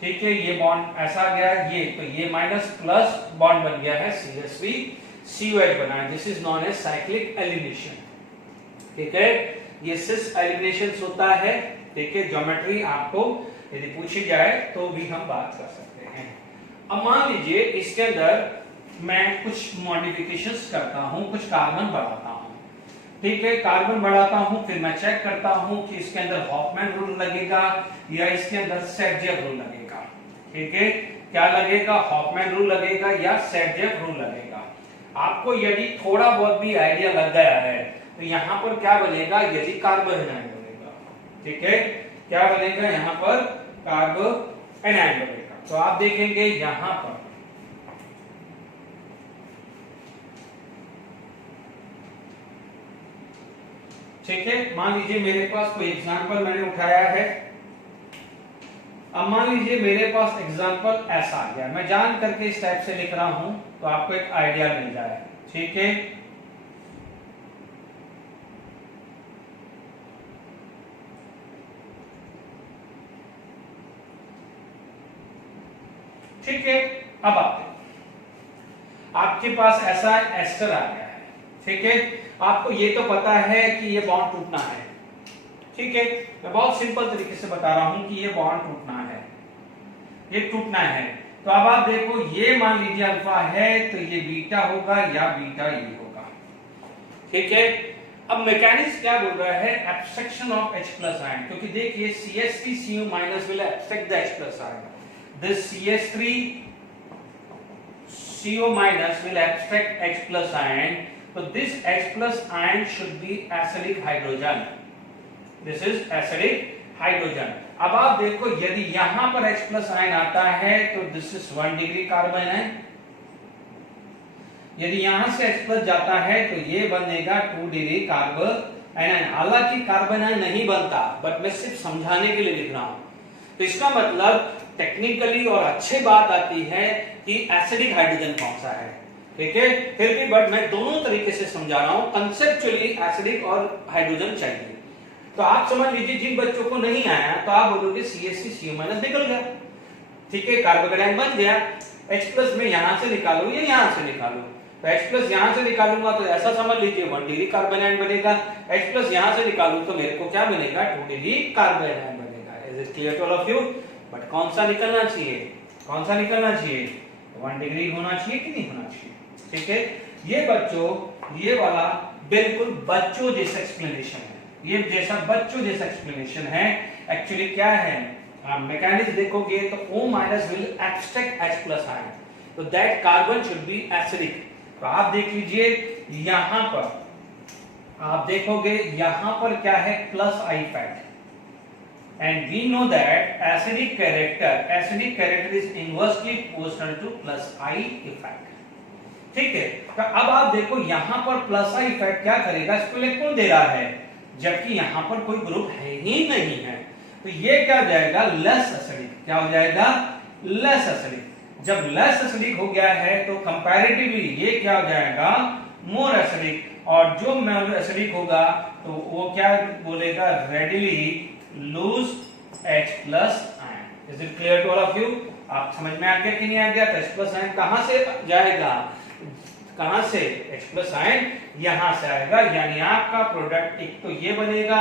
ठीक है, ये बॉन्ड ऐसा गया, ये तो ये माइनस प्लस बॉन्ड बन गया है, CH3COH बना है। This is known as cyclic elimination. ठीक है, ये सिस एलिमिनेशन होता है। ठीक है, ज्योमेट्री आपको यदि पूछी जाए तो भी हम बात कर सकते हैं। अब मान लीजिए इसके अंदर मैं कुछ मॉडिफिकेशंस करता हूं, कुछ कार्बन बढ़ाता हूं। ठीक है, कार्बन बढ़ाता हूं, फिर मैं चेक करता हूं कि इसके अंदर हॉफमैन रूल लगेगा या इसके अंदर सेट-जेफ रूल लगेगा। ठीक है, क्या लगेगा, हॉफमैन रूल लगेगा या सेट-जेफ रूल लगेगा। आपको यदि थोड़ा बहुत भी आइडिया लग गया है तो यहां पर क्या बनेगा, यदि कार्बन एनायन बनेगा। ठीक है, क्या बनेगा, यहां पर कार्बन एनायन बनेगा। तो आप देखेंगे यहां पर ठीक है, मान लीजिए मेरे पास कोई एग्जांपल मैंने उठाया है। अब मान लीजिए मेरे पास एग्जांपल ऐसा आ गया, मैं जान करके इस टाइप से लिख रहा हूं तो आपको एक आइडिया मिल जाए। ठीक है, ठीक है, अब आपके पास ऐसा एस्टर आ गया है। ठीक है, आपको ये तो पता है कि ये बॉन्ड टूटना है। ठीक है, मैं बहुत सिंपल तरीके से बता रहा हूं कि ये बॉन्ड टूटना है, ये टूटना है। तो अब आप देखो, ये मान लीजिए अल्फा है तो ये बीटा होगा या बीटा ये होगा। ठीक है, अब मैकेनिक्स क्या बोल रहा है, abstraction of H plus ion, क्योंकि देखिए CH3Cu minus will abstract the H plus ion, this CH3Cu minus will abstract H plus ion. So this H plus ion should be acidic hydrogen. This is acidic hydrogen. अब आप देखो, यदि यहां पर H plus ion आता है तो this is 1 degree carbon है। यदि यहां से H plus जाता है तो ये बनेगा 2 डिग्री कार्बन एनायन, हालांकि कार्बोनाइन नहीं बनता, बट मैं सिर्फ समझाने के लिए लिख रहा हूं। तो इसका मतलब टेक्निकली और अच्छी बात आती है कि एसिडिक हाइड्रोजन कौन सा है, ठीक है। फिर भी बट मैं दोनों तरीके से समझा रहा हूं, कंसेप्चुअली एसिडिक और हाइड्रोजन चाहिए। तो आप समझ लीजिए जिन बच्चों को नहीं आया तो आप बोलोगे CH3Cu- निकल गया, ठीक है, कार्बोकेटाइन बन गया। H+ में यहां से निकालो या यहां से निकालो, तो H+ यहां से निकालूंगा तो ऐसा समझ लीजिए 1 डिग्री कार्बोनाइन बनेगा, H+ यहां से निकालूं तो मेरे को क्या बनेगा 2 डिग्री कार्बोनाइन बनेगा। Is it clear to all of you? But कौन सा निकलना चाहिए, कौन सा निकलना चाहिए, 1 डिग्री होना चाहिए कि नहीं होना चाहिए, ठीक है। ये बच्चों, ये वाला बिल्कुल बच्चों जैसा एक्सप्लेनेशन है, ये जैसा बच्चों जैसा एक्सप्लेनेशन है। एक्चुअली क्या है, आप मैकेनिज्म देखोगे तो O- will extract H+ ion, तो that carbon should be acidic. तो आप देख लीजिए यहां पर, आप देखोगे यहां पर क्या है +I fat, and we know that acidic character is inversely proportional to +I effect, ठीक है। तो अब आप देखो यहां पर +I effect क्या करेगा, इसको इलेक्ट्रॉन दे रहा है, जबकि यहां पर कोई ग्रुप है ही नहीं है, तो ये क्या हो जाएगा लेस एसिडिक, क्या हो जाएगा लेस एसिडिक। जब लेस एसिडिक हो गया है तो कंपैरेटिवली ये क्या हो जाएगा मोर एसिडिक, और जो मोर एसिडिक होगा तो वो क्या बोलेगा readily lose H+ ion. Is it clear to all of you? आप समझ में आ गया कि नहीं आ गया? तो H+ आयन कहां से जाएगा, कहां से H+ आयन यहां से आएगा, यानी आपका प्रोडक्ट एक तो ये बनेगा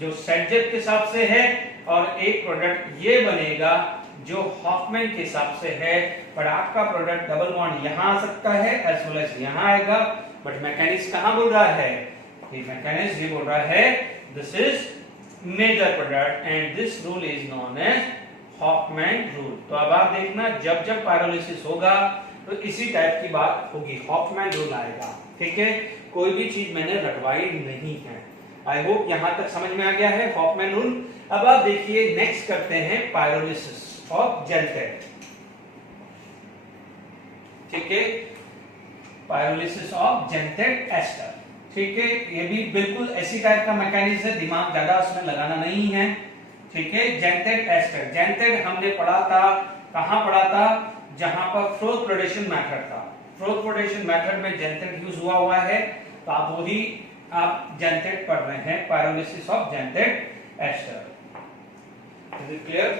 जो सेटजेट के हिसाब से है, और एक प्रोडक्ट ये बनेगा जो हॉफमैन के हिसाब से है। पर आपका प्रोडक्ट डबल बॉन्ड यहां आ सकता है एज वेल एज यहां आएगा, बट मैकेनिक्स कहां बोल रहा है, ये मैकेनिक्स ये बोल रहा है this is major product and this rule is known as Hofmann rule. तो अब आप देखना जब जब पायरोलिसिस होगा तो इसी टाइप की बात होगी, हॉफमैन रूल आएगा, ठीक है। कोई भी चीज मैंने रटवाई नहीं है। आई होप यहां तक समझ में आ गया है हॉफमैन रूल। अब आप देखिए नेक्स्ट करते हैं पायरोलिसिस ऑफ जेंटेट, ठीक है, पायरोलिसिस ऑफ जेंटेट एस्टर, ठीक है। ये भी बिल्कुल ऐसी टाइप का मैकेनिज्म है, दिमाग ज्यादा उसमें लगाना नहीं है, ठीक है। जेंटेट एस्टर, जेंटेट हमने पढ़ा था, कहां पढ़ा था, जहां पर फ्रोथ फ्लोटेशन मेथड था। फ्रोथ फ्लोटेशन मेथड में जेंटेट यूज हुआ है, तो आप वही आप जेंटेट पढ़ रहे हैं, pyrolysis of xanthate ester. Is it clear?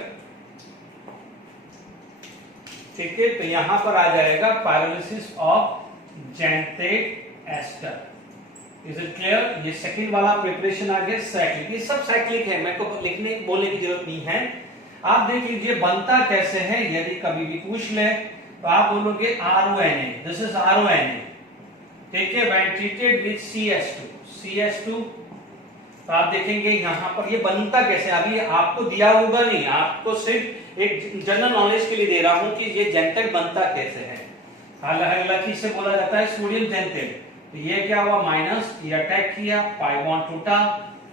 ठीक है, तो यहां पर आ जाएगा pyrolysis of xanthate ester. Is it clear? ये सेकंड वाला प्रिपरेशन आ गया साइक्लिक, ये सब साइक्लिक है, मेरे को लिखने बोलने की जरूरत नहीं है। आप देख लीजिए बनता कैसे है, यदि कभी भी पूछ ले तो आप बोलोगे RONA, दिस इज RONA, ठीक है, व्हेन ट्रीटेड विद CH2। तो आप देखेंगे यहां पर ये बनता कैसे, अभी आपको दिया होगा नहीं, आपको सिर्फ एक जनरल नॉलेज के लिए दे रहा हूं कि ये जेंटेट बनता कैसे है। हालांकि इसे बोला जाता है सोडियम जेंटेट। तो ये क्या हुआ माइनस, ये अटैक किया, पाई बॉन्ड टूटा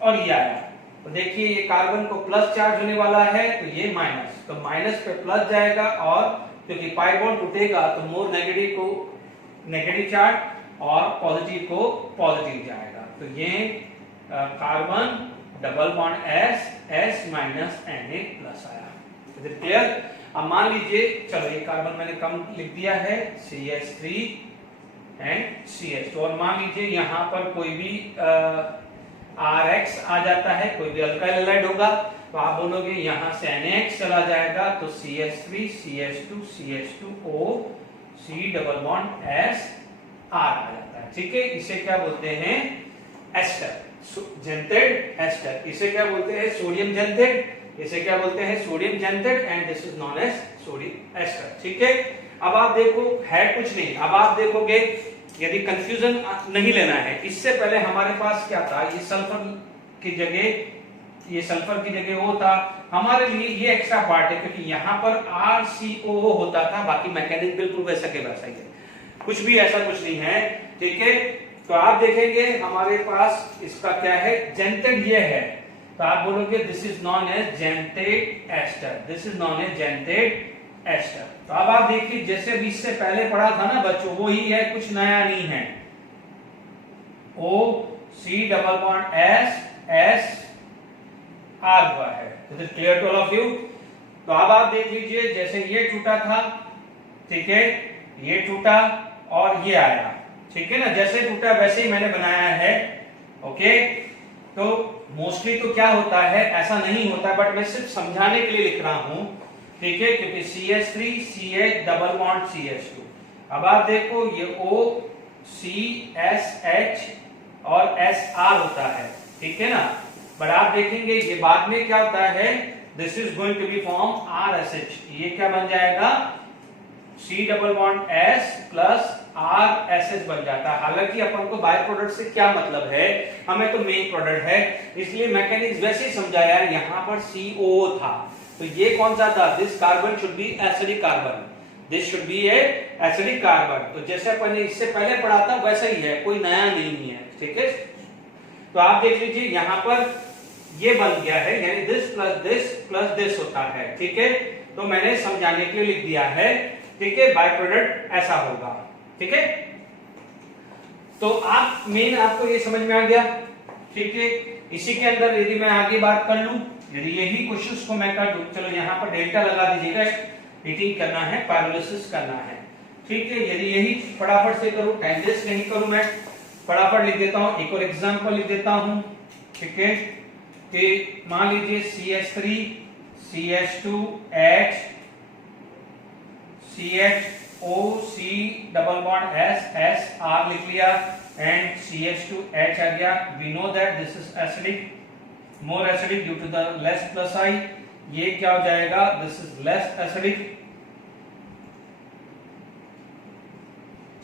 और ये आया। तो देखिए ये कार्बन को प्लस चार्ज होने वाला है तो ये माइनस, तो माइनस पे प्लस जाएगा, और क्योंकि पाई बॉन्ड टूटेगा तो मोर नेगेटिव को नेगेटिव चार्ज और पॉजिटिव को पॉजिटिव जाएगा। तो ये carbon double bond S minus Na+ आया। Is it clear? अब मान लीजिए, चलो ये कार्बन मैंने कम लिख दिया है, CH3 एंड CH2, और मान लीजिए यहां पर कोई भी RX आ जाता है, कोई भी अल्काइल हैलाइड होगा, तो आप बोलोगे यहां से NaX चला जाएगा, तो CH3 CH2 CH2O C double bond S R आ जाता है, ठीक है। इसे क्या बोलते हैं एस्टर, जेंटेट एस्टर। इसे क्या बोलते हैं सोडियम जेंटेट, इसे क्या बोलते हैं sodium xanthate, and this is known as sodium ester, ठीक है। अब आप देखो है कुछ नहीं, अब आप देखोगे यदि कंफ्यूजन नहीं लेना है, इससे पहले हमारे पास क्या था, ये सल्फर की जगह, ये सल्फर की जगह वो था, हमारे लिए ये एक्स्ट्रा पार्ट है, क्योंकि यहाँ पर RCOO होता था, बाकी मैकेनिक बिल्कुल वैसा के वैसा ही है, कुछ भी ऐसा कुछ नहीं है, ठीक है। तो आप देखेंगे हमारे पास इसका क्या है, जेंटेट ये है, तो आप बोलोगे this is known as xanthate ester, this is known as xanthate ester. तो अब आप देखिए जैसे अभी इससे पहले पढ़ा था ना बच्चों, वो ही है, कुछ नया नहीं है। O C double bond S R हुआ है। Is it clear to all of you? तो अब आप देख लीजिए, जैसे ये टूटा था, ठीक है, ये टूटा और ये आया, ठीक है ना, जैसे टूटा वैसे ही मैंने बनाया है। ओके, तो मोस्टली तो क्या होता है, ऐसा नहीं होता, बट मैं सिर्फ समझाने के लिए लिख रहा हूं, ठीक है, क्योंकि CH3 CH double bond CH2। अब आप देखो ये O CSH और SR होता है, ठीक है ना, बट आप देखेंगे ये बाद में क्या होता है, this is going to be form RSH। ये क्या बन जाएगा, C double bond S plus RSH बन जाता है। हालांकि अपन को बाय प्रोडक्ट से क्या मतलब है, हमें तो मेन प्रोडक्ट है, इसलिए मैकेनिक्स वैसे ही समझाया। यहाँ पर CO था, तो ये कौन सा था, this carbon should be acidic carbon, this should be A acidic carbon. तो जैसे अपन ने इससे पहले पढ़ा था वैसा ही है, कोई नया नहीं है, ठीक है। तो आप देख लीजिए यहाँ पर ये बन गया है, यानी दिस प्लस दिस होता है, ठीक है। तो मैंने समझाने के लिए लिख दिया है, ठीक है, बाय प्रोडक्ट ऐसा होगा, ठीक है। तो आप मेन आपको ये समझ में आ गया, ठीक है। इसी के अंदर यदि मैं आगे बात कर लूं, यदि यही क्वेश्चंस को मैं कर दूं, चलो यहाँ पर डेल्टा लगा दीजिएगा, हीटिंग करना है, पायरोलिसिस करना है, ठीक है। यदि यही फटाफट से करूं, टाइम वेस्ट नहीं करूं, मैं फटाफट लिख देता हूं, एक और एग्जांपल लिख देता हूं, ठीक है, कि मान लीजिए CH3 CH2H CHO C double bond S R लिख लिया एंड CH2H आ गया। We know that this is acidic, more acidic due to the less plus I. ये क्या हो जाएगा, दिस इज लेस एसिडिक,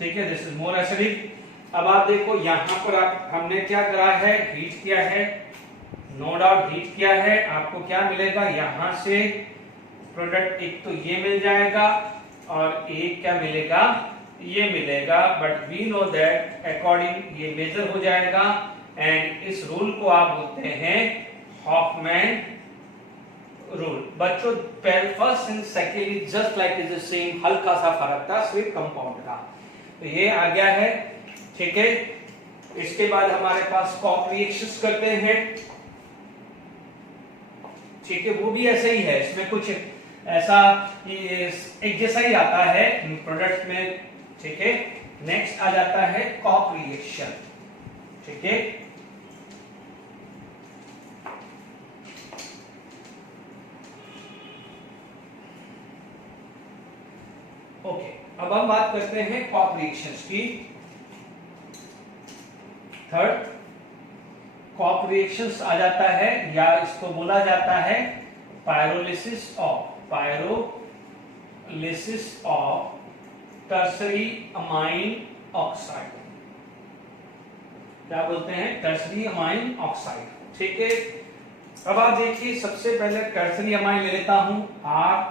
ठीक है, दिस इज मोर एसिडिक। अब आप देखो यहां पर हमने क्या करा है, हीट किया है, नो डाउट हीट किया है। आपको क्या मिलेगा, यहां से प्रोडक्ट एक तो ये मिल जाएगा और एक क्या मिलेगा, ये मिलेगा, but we know that according ये मेजर हो जाएगा एंड इस रूल को आप बोलते हैं हॉफमैन रूल। बच्चों first and second just like is the same, हल्का सा फर्क था स्वीट कंपाउंड का। तो ये आ गया है, ठीक है। इसके बाद हमारे पास कॉप रिएक्शंस करते हैं, ठीक है, वो भी ऐसे ही है, इसमें कुछ ऐसा एक जैसा ही आता है प्रोडक्ट में, ठीक है। नेक्स्ट आ जाता है कॉप रिएक्शन, ठीक है। ओके, अब हम बात करते हैं कॉप रिएक्शंस की। थर्ड कॉप रिएक्शंस आ जाता है, या इसको बोला जाता है pyrolysis of tertiary amine oxide. क्या बोलते हैं, टर्सरी अमाइन ऑक्साइड, ठीक है। अब आप देखिए, सबसे पहले टर्सरी अमाइन ले लेता हूं, RNR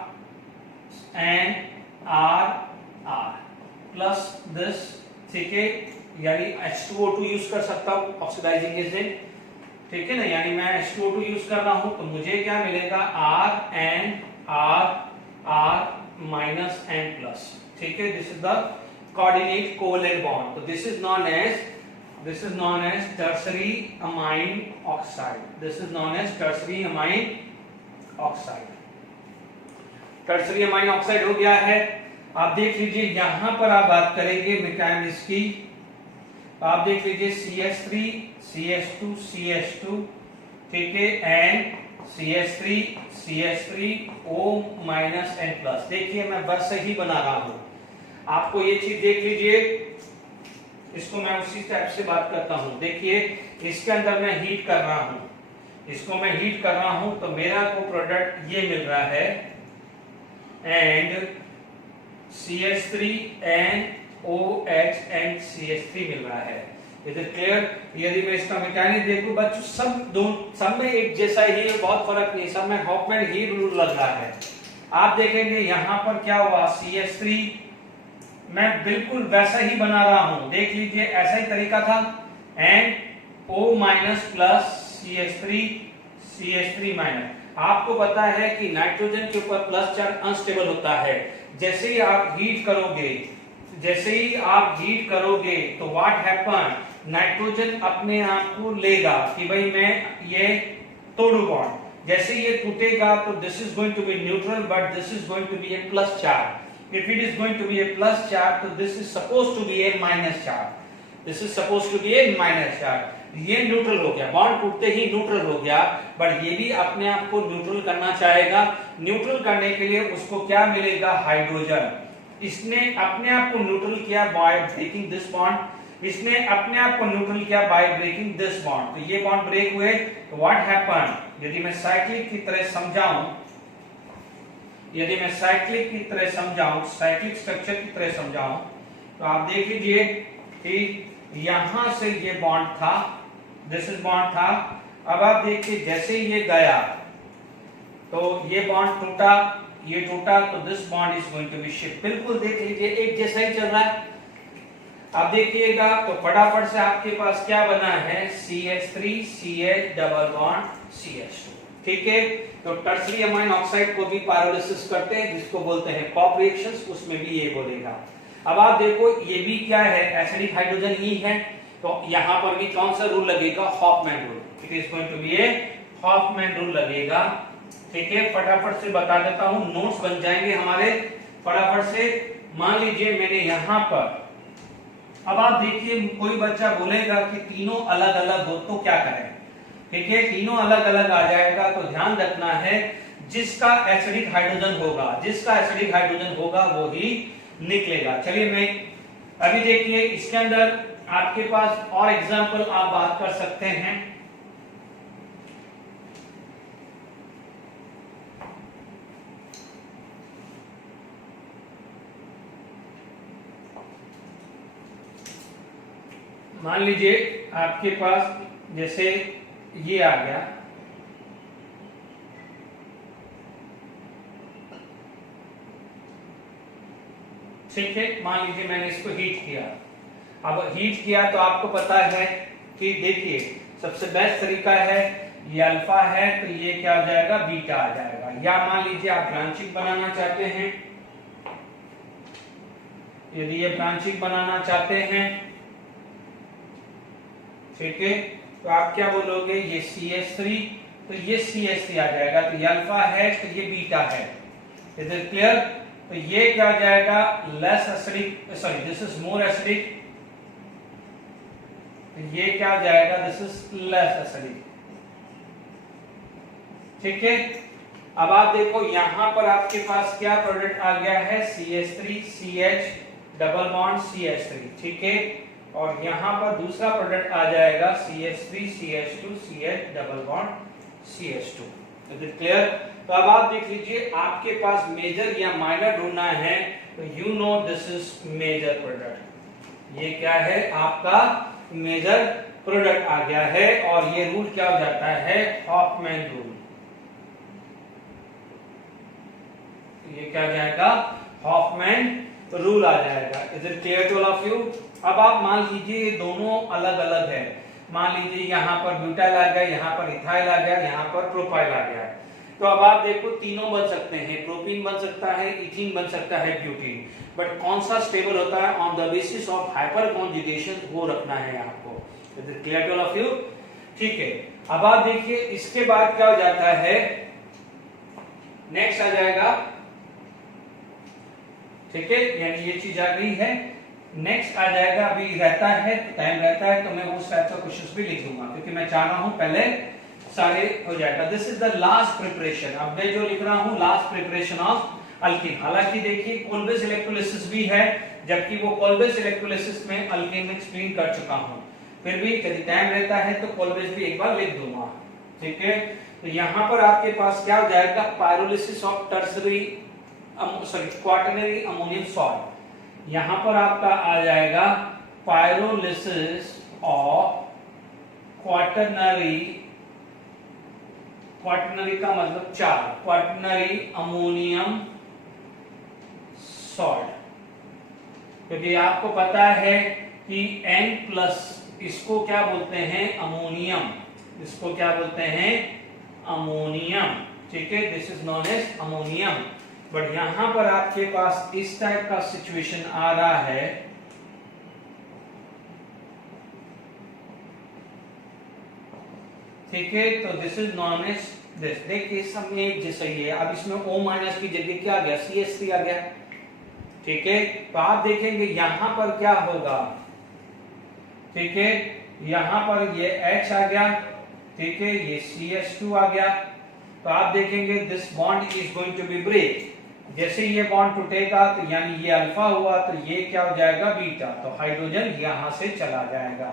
प्लस दिस, ठीक है, यानी H2O2 यूज कर सकता हूं ऑक्सीडाइजिंग एजेंट, ठीक है ना, यानी मैं H2O2 यूज कर रहा हूं, तो मुझे क्या मिलेगा, R माइनस N प्लस, ठीक है। This is the coordinate covalent bond, तो this is known as tertiary amine oxide, this is known as tertiary amine oxide. Tertiary amine oxide हो गया है। आप देख लीजिए यहां पर आप बात करेंगे मैकेनिक्स की, आप देख लीजिए CH3 CH2 CH2, ठीक है, and CH3 O minus N plus. देखिए मैं बस सही बना रहा हूं, आपको ये चीज देख लीजिए, इसको मैं उसी टाइप से बात करता हूं। देखिए इसके अंदर मैं हीट कर रहा हूं, इसको मैं हीट कर रहा हूं, तो मेरा को प्रोडक्ट ये मिल रहा है and CH3 NOH and CH3 मिल रहा है। Is it clear? यदि मैं इसका मैकेनिज्म देखूं बच्चों, सब में एक जैसा ही है, बहुत फर्क नहीं, सब में हॉफमैन ही रूल लग रहा है। आप देखेंगे यहां पर क्या हुआ, CH3 मैं बिल्कुल वैसा ही बना रहा हूं, देख लीजिए ऐसा ही तरीका था, and O minus plus CH3 minus. आपको पता है कि नाइट्रोजन के ऊपर प्लस चार्ज अनस्टेबल होता है, जैसे ही आप हीट करोगे तो व्हाट हैपन, नाइट्रोजन अपने आप को लेगा कि भाई मैं ये तोड़ू बॉन्ड। जैसे ये टूटेगा तो this is going to be neutral but this is going to be a plus charge. If it is going to be a plus charge तो this is suppose to be a minus charge. This is suppose to be a minus charge. ये neutral हो गया, bond टूटते ही neutral हो गया, but ये भी अपने आप को न्यूट्रल करना चाहेगा। न्यूट्रल करने के लिए उसको क्या मिलेगा? हाइड्रोजन। इसने अपने आप को न्यूट्रल किया बाय ब्रेकिंग दिस बॉन्ड। इसने अपने आप को न्यूट्रल किया बाय ब्रेकिंग दिस बॉन्ड। तो ये बॉन्ड ब्रेक हुए तो व्हाट हैपन? यदि मैं साइक्लिक की तरह समझाऊं, यदि मैं साइक्लिक की तरह समझाऊं, साइक्लिक स्ट्रक्चर की तरह समझाऊं, तो आप देख लीजिए कि यहां से ये बॉन्ड था, दिस इज बॉन्ड था। अब आप देखिए जैसे ये गया तो ये बॉन्ड टूटा, ये टूटा, तो this bond is going to be shift. बिल्कुल देख लीजिए एक जैसा ही चल रहा है। आप देखिएगा तो फटाफट से आपके पास क्या बना है? CH3 CH double bond CH2। ठीक है, तो टर्सरी अमाइन ऑक्साइड को भी पायरोलिसिस करते हैं जिसको बोलते हैं पॉप रिएक्शंस, उसमें भी ये बोलेगा। अब आप देखो ये भी क्या है? एसिडिक हाइड्रोजन ही है, तो यहां पर भी कौन सा रूल लगेगा? Hofmann rule. It is going to be a Hofmann rule लगेगा। ठीक है, फटाफट से बता देता हूं, नोट्स बन जाएंगे हमारे फटाफट से। मान लीजिए मैंने यहां पर, अब आप देखिए कोई बच्चा बोलेगा कि तीनों अलग अलग हो तो क्या करें? ठीक है, तीनों अलग अलग आ जाएगा तो ध्यान रखना है जिसका एसिडिक हाइड्रोजन होगा, जिसका एसिडिक हाइड्रोजन होगा वो ही निकलेगा। चलिए मैं अभी देखिए इसके अंदर आपके पास और एग्जांपल आप बात कर सकते हैं। मान लीजिए आपके पास जैसे ये आ गया, ठीक है, मान लीजिए मैंने इसको हीट किया। अब हीट किया तो आपको पता है कि देखिए सबसे बेस्ट तरीका है, ये अल्फा है तो ये क्या आ जाएगा? बीटा आ जाएगा। या मान लीजिए आप ब्रांचिंग बनाना चाहते हैं, यदि ये ब्रांचिंग बनाना चाहते हैं, ठीक है, तो आप क्या बोलोगे? ये CH3 तो ये CH3 आ जाएगा, तो ये अल्फा है तो ये बीटा है। Is it clear? तो ये क्या आ जाएगा? Less acidic, sorry this is more acidic, ये क्या आ जाएगा? This is less acidic. ठीक है, अब आप देखो यहां पर आपके पास क्या प्रोडक्ट आ गया है? CH3 CH double bond CH3। ठीक है, और यहां पर दूसरा प्रोडक्ट आ जाएगा CH3 CH2 CH double bond CH2। Is it clear? तो अब आप देख लीजिए आपके पास मेजर या माइनर ढूंढना है तो you know this is major product. ये क्या है? आपका मेजर प्रोडक्ट आ गया है और ये रूल क्या हो जाता है? Hofmann rule. ये क्या जाएगा? हॉफमैन रूल आ जाएगा। Is it clear to all of you? अब आप मान लीजिए ये दोनों अलग अलग है, मान लीजिए यहाँ पर ब्यूटाइल आ गया, यहाँ पर इथाइल आ गया, यहाँ पर प्रोपाइल आ गया, तो अब आप देखो तीनों बन सकते हैं, प्रोपीन बन सकता है, इथीन बन सकता है, ब्यूटीन, बट कौन सा स्टेबल होता है? On the basis of hyperconjugation, वो रखना है आपको। Is it clear to all of you? ठीक है, अब आप देखिए इसके बाद क्या हो जाता है? नेक्स्ट आ जाएगा, ठीक है, यानी ये चीज आ गई है। नेक्स्ट आ जाएगा, अभी रहता है टाइम रहता है तो मैं उस टाइप का क्वेश्चंस भी लिख दूंगा क्योंकि मैं चाह रहा हूं पहले सारे हो जाएगा। This is the last preparation. अब मैं जो लिख रहा हूं लास्ट प्रिपरेशन ऑफ अल्कीन। हालांकि देखिए कोल्बेज इलेक्ट्रोलिसिस भी है, जबकि वो कोल्बेज इलेक्ट्रोलिसिस में अल्कीन में एक्सप्लेन कर चुका हूं, फिर भी यदि टाइम रहता है तो कोल्बेज भी एक बार लिख दूंगा। ठीक है, तो यहां पर आपके पास क्या हो जाएगा? Pyrolysis of tertiary quaternary ammonium salt. यहां पर आपका आ जाएगा पायरोलिसिस ऑफ क्वाटरनरी, क्वाटरनरी का मतलब 4, क्वाटरनरी अमोनियम सॉल्ट, क्योंकि आपको पता है कि N+ इसको क्या बोलते हैं? अमोनियम। इसको क्या बोलते हैं? अमोनियम। ठीक है, this is known as ammonium. But यहां पर आपके पास इस टाइप का सिचुएशन आ रहा है, ठीक है, तो this is known as this. देखिए सब में एक जैसा ही है। अब इसमें O माइनस की जगह क्या आ गया, CH3 आ गया। ठीक है, तो आप देखेंगे यहां पर क्या होगा, ठीक है, यहां पर ये H आ गया, ठीक है, ये CH2 आ गया। तो आप देखेंगे this bond is going to be break. जैसे ये बॉन्ड टूटेगा तो यानी ये अल्फा हुआ तो ये क्या हो जाएगा, बीटा। तो हाइड्रोजन यहां से चला जाएगा।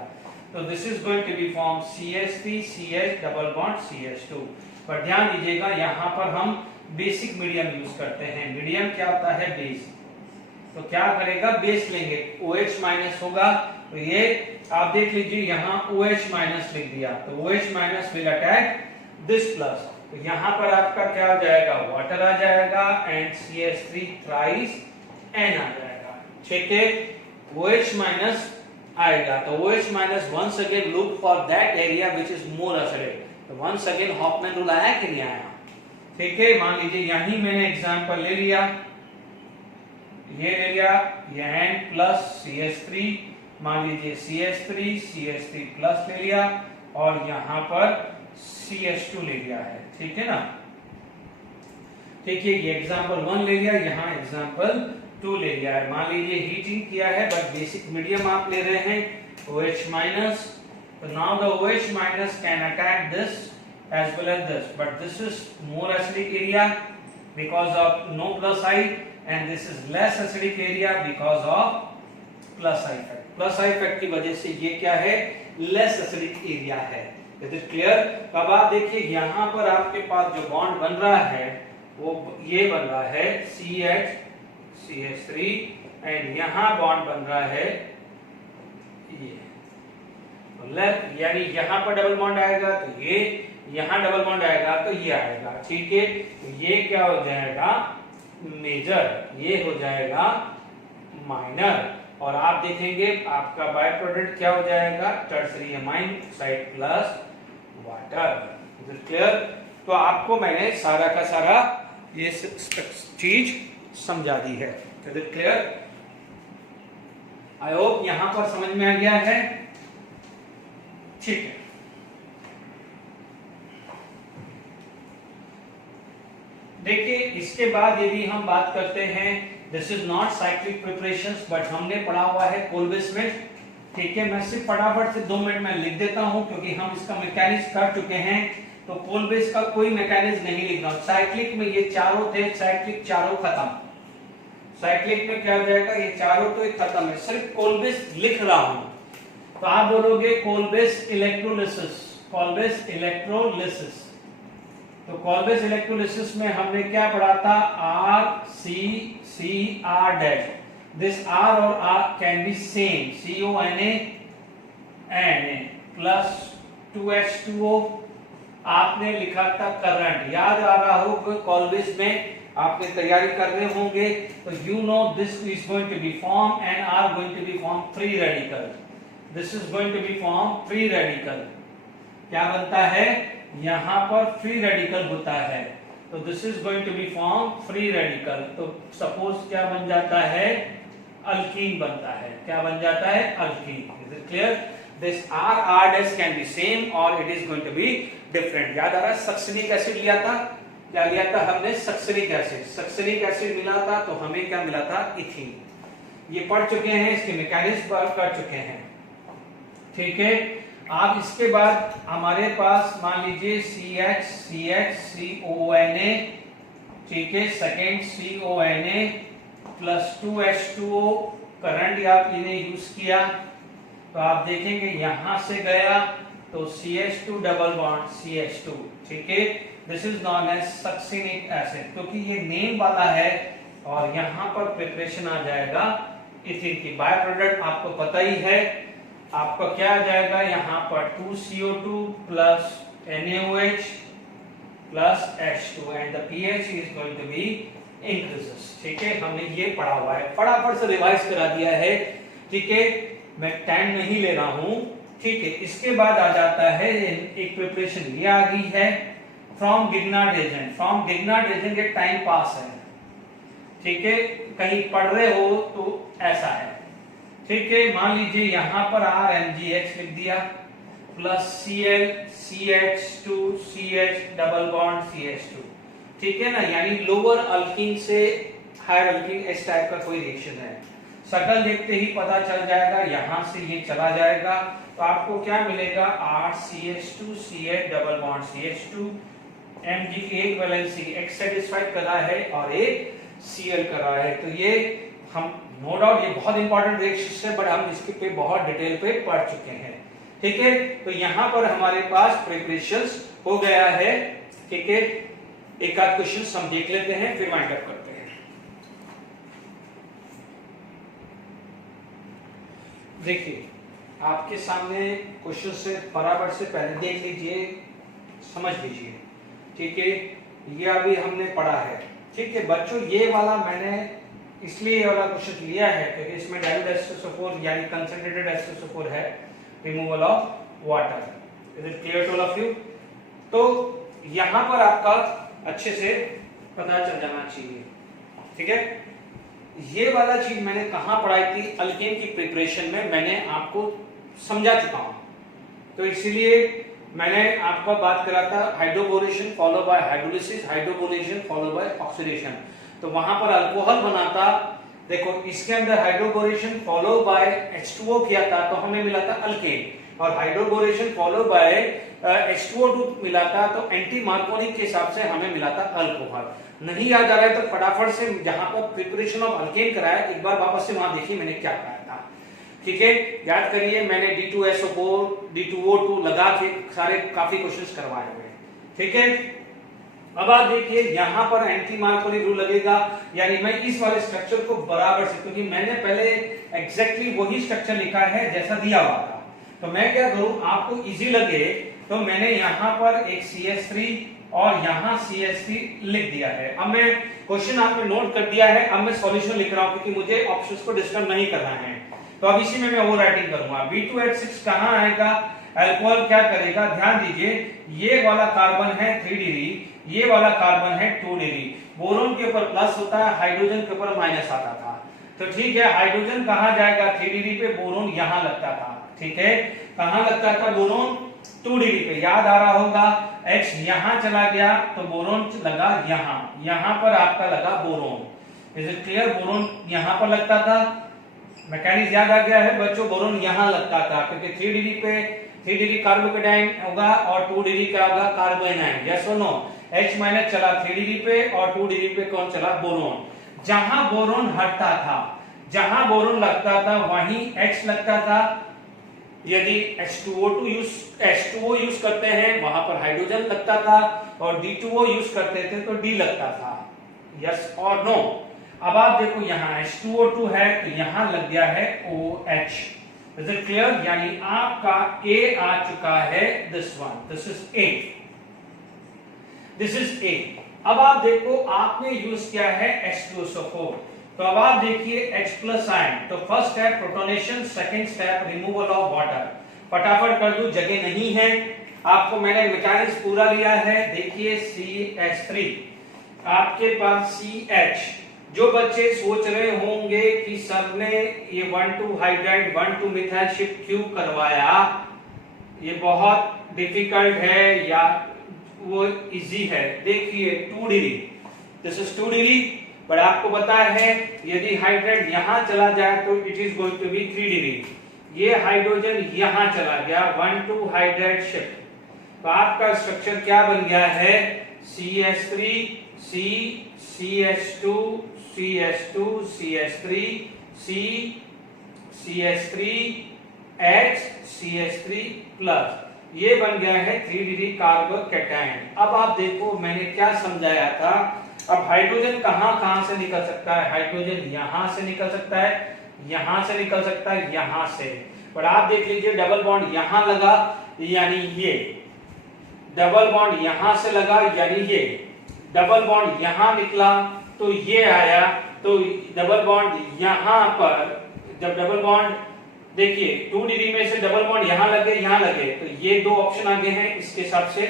तो this is going to be form CH3 CH double bond CH2। पर ध्यान दीजिएगा यहां पर हम बेसिक मीडियम यूज करते हैं। मीडियम क्या होता है, बेस। तो क्या करेगा, बेस लेंगे, OH माइनस होगा। तो ये आप देख लीजिए यहाँ OH माइनस लिख दिया, तो OH minus will attack this plus. तो यहाँ पर आपका क्या हो जाएगा, वाटर आ जाएगा एंड CH3 थ्राइस N आ जाएगा। ठीक है, OH माइनस आएगा। तो OH minus once again look for that area which is more acidic. तो वंस अगेन हॉफमैन रूल आया कि नहीं आया। ठीक है, मान लीजिए यही मैंने एग्जांपल ले लिया, ये ले लिया, ये N प्लस CH3, मान लीजिए CH3 प्लस ले लिया और यहां पर CH2 ले लिया है। ठीक है ना। देखिए ये एग्जांपल 1 ले लिया, यहाँ एग्जांपल 2 ले लिया है। मान लीजिए हीटिंग किया है बट बेसिक मीडियम आप ले रहे हैं OH माइनस। तो now the OH minus can attack this as well as this, but this is more acidic area because of no plus I, and this is less acidic area because of plus I effect. Plus I effect की वजह से ये क्या है, less acidic area है। Is it clear? अब आप देखिए यहाँ पर आपके पास जो बॉन्ड बन रहा है वो ये बन रहा है CH3 एंड यहाँ बॉन्ड बन रहा है ये, यानी यहाँ पर डबल बॉन्ड आएगा तो ये, यहाँ डबल बॉन्ड आएगा तो ये आएगा। ठीक है, तो ये क्या हो जाएगा, मेजर, ये हो जाएगा माइनर। और आप देखेंगे आपका बाय प्रोडक्ट क्या हो जाएगा, tertiary amine oxide plus water. Clear? तो आपको मैंने सारा का सारा ये चीज समझा दी है। क्लियर? आई होप यहां पर समझ में आ गया है। ठीक है, देखिए इसके बाद यदि हम बात करते हैं, this is not cyclic preparations but हमने पढ़ा हुआ है कोलबेस में। ठीक है, मैं सिर्फ फटाफट से 2 मिनट में लिख देता हूं क्योंकि हम इसका मैकेनिज्म कर चुके हैं। तो कोलबेस का कोई मैकेनिज्म नहीं लिख रहा हूं। साइक्लिक में ये चारों थे, साइक्लिक चारों खत्म। साइक्लिक में क्या हो जाएगा, ये चारों तो खत्म है, सिर्फ कोलबेस लिख रहा हूं। तो आप बोलोगे कोलबेस इलेक्ट्रोलिसिस, कोलबेस इलेक्ट्रोलिसिस। तो कोलबेस इलेक्ट्रोलिसिस में हमने क्या पढ़ा था, RCCR डैश। दिस R और R can be same, CONA Na plus 2H2O। आपने लिखा था करंट, याद आ रहा हो कोलबेस में आपने तैयारी कर रहे होंगे तो you know this is going to be form and are going to be form free radical. This is going to be form free radical. क्या बनता है, यहां पर फ्री रेडिकल होता है। तो this is going to be form free radical. तो suppose क्या बन जाता है, अल्कीन बनता है। क्या बन जाता है, alkene. Is it clear? This R dash can be same और it is going to be different. याद आ रहा है सक्सिलिक एसिड लिया था, क्या लिया था हमने, सक्सिलिक एसिड। सक्सिलिक एसिड मिला था तो हमें क्या मिला था, इथीन। ये पढ़ चुके हैं, इसके मैकेनिज्म कर चुके हैं। ठीक है, आप इसके बाद हमारे पास मान लीजिए CONA, ठीक है, second CONA plus 2H2O current आप इन्हें यूज किया तो आप देखेंगे यहां से गया तो CH2 डबल बॉन्ड CH2। ठीक है, this is known as succinic acid क्योंकि ये नेम वाला है और यहां पर प्रिपरेशन आ जाएगा इथिन की। बाय प्रोडक्ट आपको पता ही है, आपका क्या आ जाएगा, यहां पर 2CO2 plus NaOH plus H2 and the pH is going to be increases. ठीक है, हमने ये पढ़ा हुआ है, फटाफट से रिवाइज करा दिया है। ठीक है, मैं टाइम नहीं ले रहा हूं। ठीक है, इसके बाद आ जाता है एक प्रिपरेशन ये आ गई है फ्रॉम गिग्नार्ड एजेंट। फ्रॉम गिग्नार्ड एजेंट एक टाइम पास है। ठीक है, कहीं पढ़ रहे हो तो ऐसा है। ठीक है, मान लीजिए यहां पर RMgH लिख दिया plus CH2 CH double bond CH2, ठीक है ना, यानी लोअर अल्कीन से हायर अल्कीन इस टाइप का कोई रिएक्शन है। शक्ल देखते ही पता चल जाएगा, यहां से ये चला जाएगा तो आपको क्या मिलेगा 8CH2 CH double bond CH2, Mg की एक वैलेंसी X सेटिस्फाइड कर रहा है और एक Cl कर रहा है। तो ये हम नो डाउट ये बहुत इंपॉर्टेंट रिएक्शन है, बट हम इसके पे बहुत डिटेल पे पढ़ चुके हैं, ठीक है। तो यहां पर हमारे पास प्रिपरेशंस हो गया है, ठीक है। एक आध क्वेश्चन हम देख लेते हैं फिर वाइंड अप करते हैं। देखिए आपके सामने क्वेश्चन से बराबर से पहले देख लीजिए, समझ लीजिए, ठीक है। ये अभी हमने पढ़ा है, ठीक है बच्चों। ये वाला मैंने इसलिए ये वाला क्वेश्चन लिया है क्योंकि इसमें डाइल्यूट H2SO4 यानी कंसंट्रेटेड H2SO4 है, removal of water. Is it clear to all of you? तो यहां पर आपका अच्छे से पता चल जाना चाहिए, ठीक है। ये वाला चीज मैंने कहां पढ़ाई थी, अल्केन की प्रिपरेशन में मैंने आपको समझा चुका हूं। तो इसीलिए मैंने आपको बात करा था hydroboration follow by hydrolysis, hydroboration follow by oxidation. तो वहां पर अल्कोहल बनाता, देखो इसके अंदर हाइड्रोबोरेशन फॉलो बाय H2O किया था तो हमें मिला था अल्केन, और हाइड्रोबोरेशन फॉलो बाय H2O2 मिला था तो एंटी मार्कोनिक के हिसाब से हमें मिला था अल्कोहल। नहीं याद आ रहा है तो फटाफट से जहां पर प्रिपरेशन ऑफ अल्केन कराया एक बार वापस से वहां देखिए मैंने क्या कराया था, ठीक है। याद करिए मैंने D2SO4 D2O2 लगा के सारे काफी क्वेश्चंस करवाए हुए, ठीक है। अब आप देखिए यहां पर एंटी मार्कोनी रूल लगेगा, यानी मैं इस वाले स्ट्रक्चर को बराबर से, क्योंकि मैंने पहले एग्जैक्टली वही स्ट्रक्चर लिखा है जैसा दिया हुआ था, तो मैं क्या करूं आपको इजी लगे तो मैंने यहां पर एक CH3 और यहां CH3 लिख दिया है। अब मैं क्वेश्चन आपने नोट कर दिया है, अब मैं सॉल्यूशन लिख रहा हूं क्योंकि मुझे ऑप्शंस को डिस्टर्ब नहीं करना है। तो अब इसी में मैं ओवर राइटिंग करूंगा। B2H6 कहां आएगा, अल्कोहल क्या करेगा, ध्यान दीजिए ये वाला कार्बन है 3 डिग्री, ये वाला कार्बन है 2 डिग्री, बोरोन के ऊपर प्लस होता है, हाइड्रोजन के ऊपर माइनस आता था। तो ठीक है हाइड्रोजन कहां जाएगा 3 डिग्री पे, बोरोन यहां लगता था, ठीक है। कहां लगता था बोरोन 2 डिग्री पे, याद आ रहा होगा H यहां चला गया तो बोरोन लगा यहां, यहां पर आपका लगा boron. Is it clear? Boron यहां पर लगता था, मैकेनिक्स याद आ गया है बच्चों, बोरोन यहां लगता था क्योंकि 3 डिग्री पे 3 डिग्री कार्बोकेटाइन होगा और 2 डिग्री क्या होगा कार्बोनाइन, यस और नो। H माइनस चला 3 डिग्री पे और 2 डिग्री पे कौन चला बोरोन। जहां बोरोन हटता था, जहां बोरोन लगता था वहीं H लगता था। यदि H2O यूज करते हैं वहां पर हाइड्रोजन लगता था, और D2O यूज करते थे तो D लगता था, यस और नो। अब आप देखो यहाँ H2O2 है तो यहां लग गया है OH। Is it clear? यानी आपका A आ चुका है, this one, this is A, this is A। अब आप देखो आपने यूज किया है H2SO4, तो अब आप देखिए H प्लस आयन, तो first step protonation, second step removal of water. फटाफट कर दूं, जगह नहीं है, आपको मैंने मैकेनिक्स पूरा लिया है। देखिए CH3 आपके पास CH, जो बच्चे सोच रहे होंगे कि सर ने ये 1,2 हाइड्राइड 1,2 मिथाइल शिफ्ट क्यों करवाया, ये बहुत डिफिकल्ट है या वो इजी है, देखिए 2 degree, this is 2 degree, but आपको पता है यदि हाइड्राइड यहां चला जाए तो it is going to be 3 degree. ये हाइड्रोजन यहां चला गया, 1,2 हाइड्राइड शिफ्ट, तो आपका स्ट्रक्चर क्या बन गया है CH3 C CH2 CH2 CH3 C CH3 H CH3 plus, ये बन गया है 3 डिग्री कार्बोकेटाइन। अब आप देखो मैंने क्या समझाया था, अब हाइड्रोजन कहां से निकल सकता है, हाइड्रोजन यहां से निकल सकता है, यहां से निकल सकता है, यहां से, पर आप देख लीजिए डबल बॉन्ड यहां लगा, यानी ये डबल बॉन्ड यहां से लगा, यानी ये डबल बॉन्ड यहां निकला तो ये आया, तो डबल बॉन्ड यहां पर, जब डबल बॉन्ड देखिए 2 डिग्री में से डबल बॉन्ड यहां लगे, यहां लगे, तो ये 2 ऑप्शन आगे हैं इसके हिसाब से,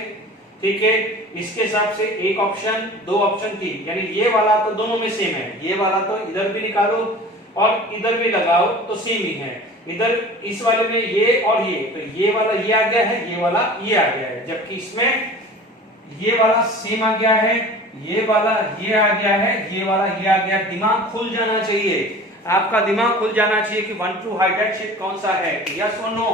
ठीक है। इसके हिसाब से एक ऑप्शन, 2 ऑप्शन की, यानी ये वाला तो दोनों में सेम है, ये वाला तो इधर भी निकालो और इधर भी लगाओ तो सेम ही है। इधर इस वाले में ये और ये, तो ये वाला ये आ गया है, ये वाला ये आ गया है, जबकि इसमें ये वाला सेम आ गया है, ये वाला ये आ गया है, ये वाला ये आ गया। दिमाग खुल जाना चाहिए, आपका दिमाग खुल जाना चाहिए कि 1 2 हाइड्राइड शेप कौन सा है, यस और नो।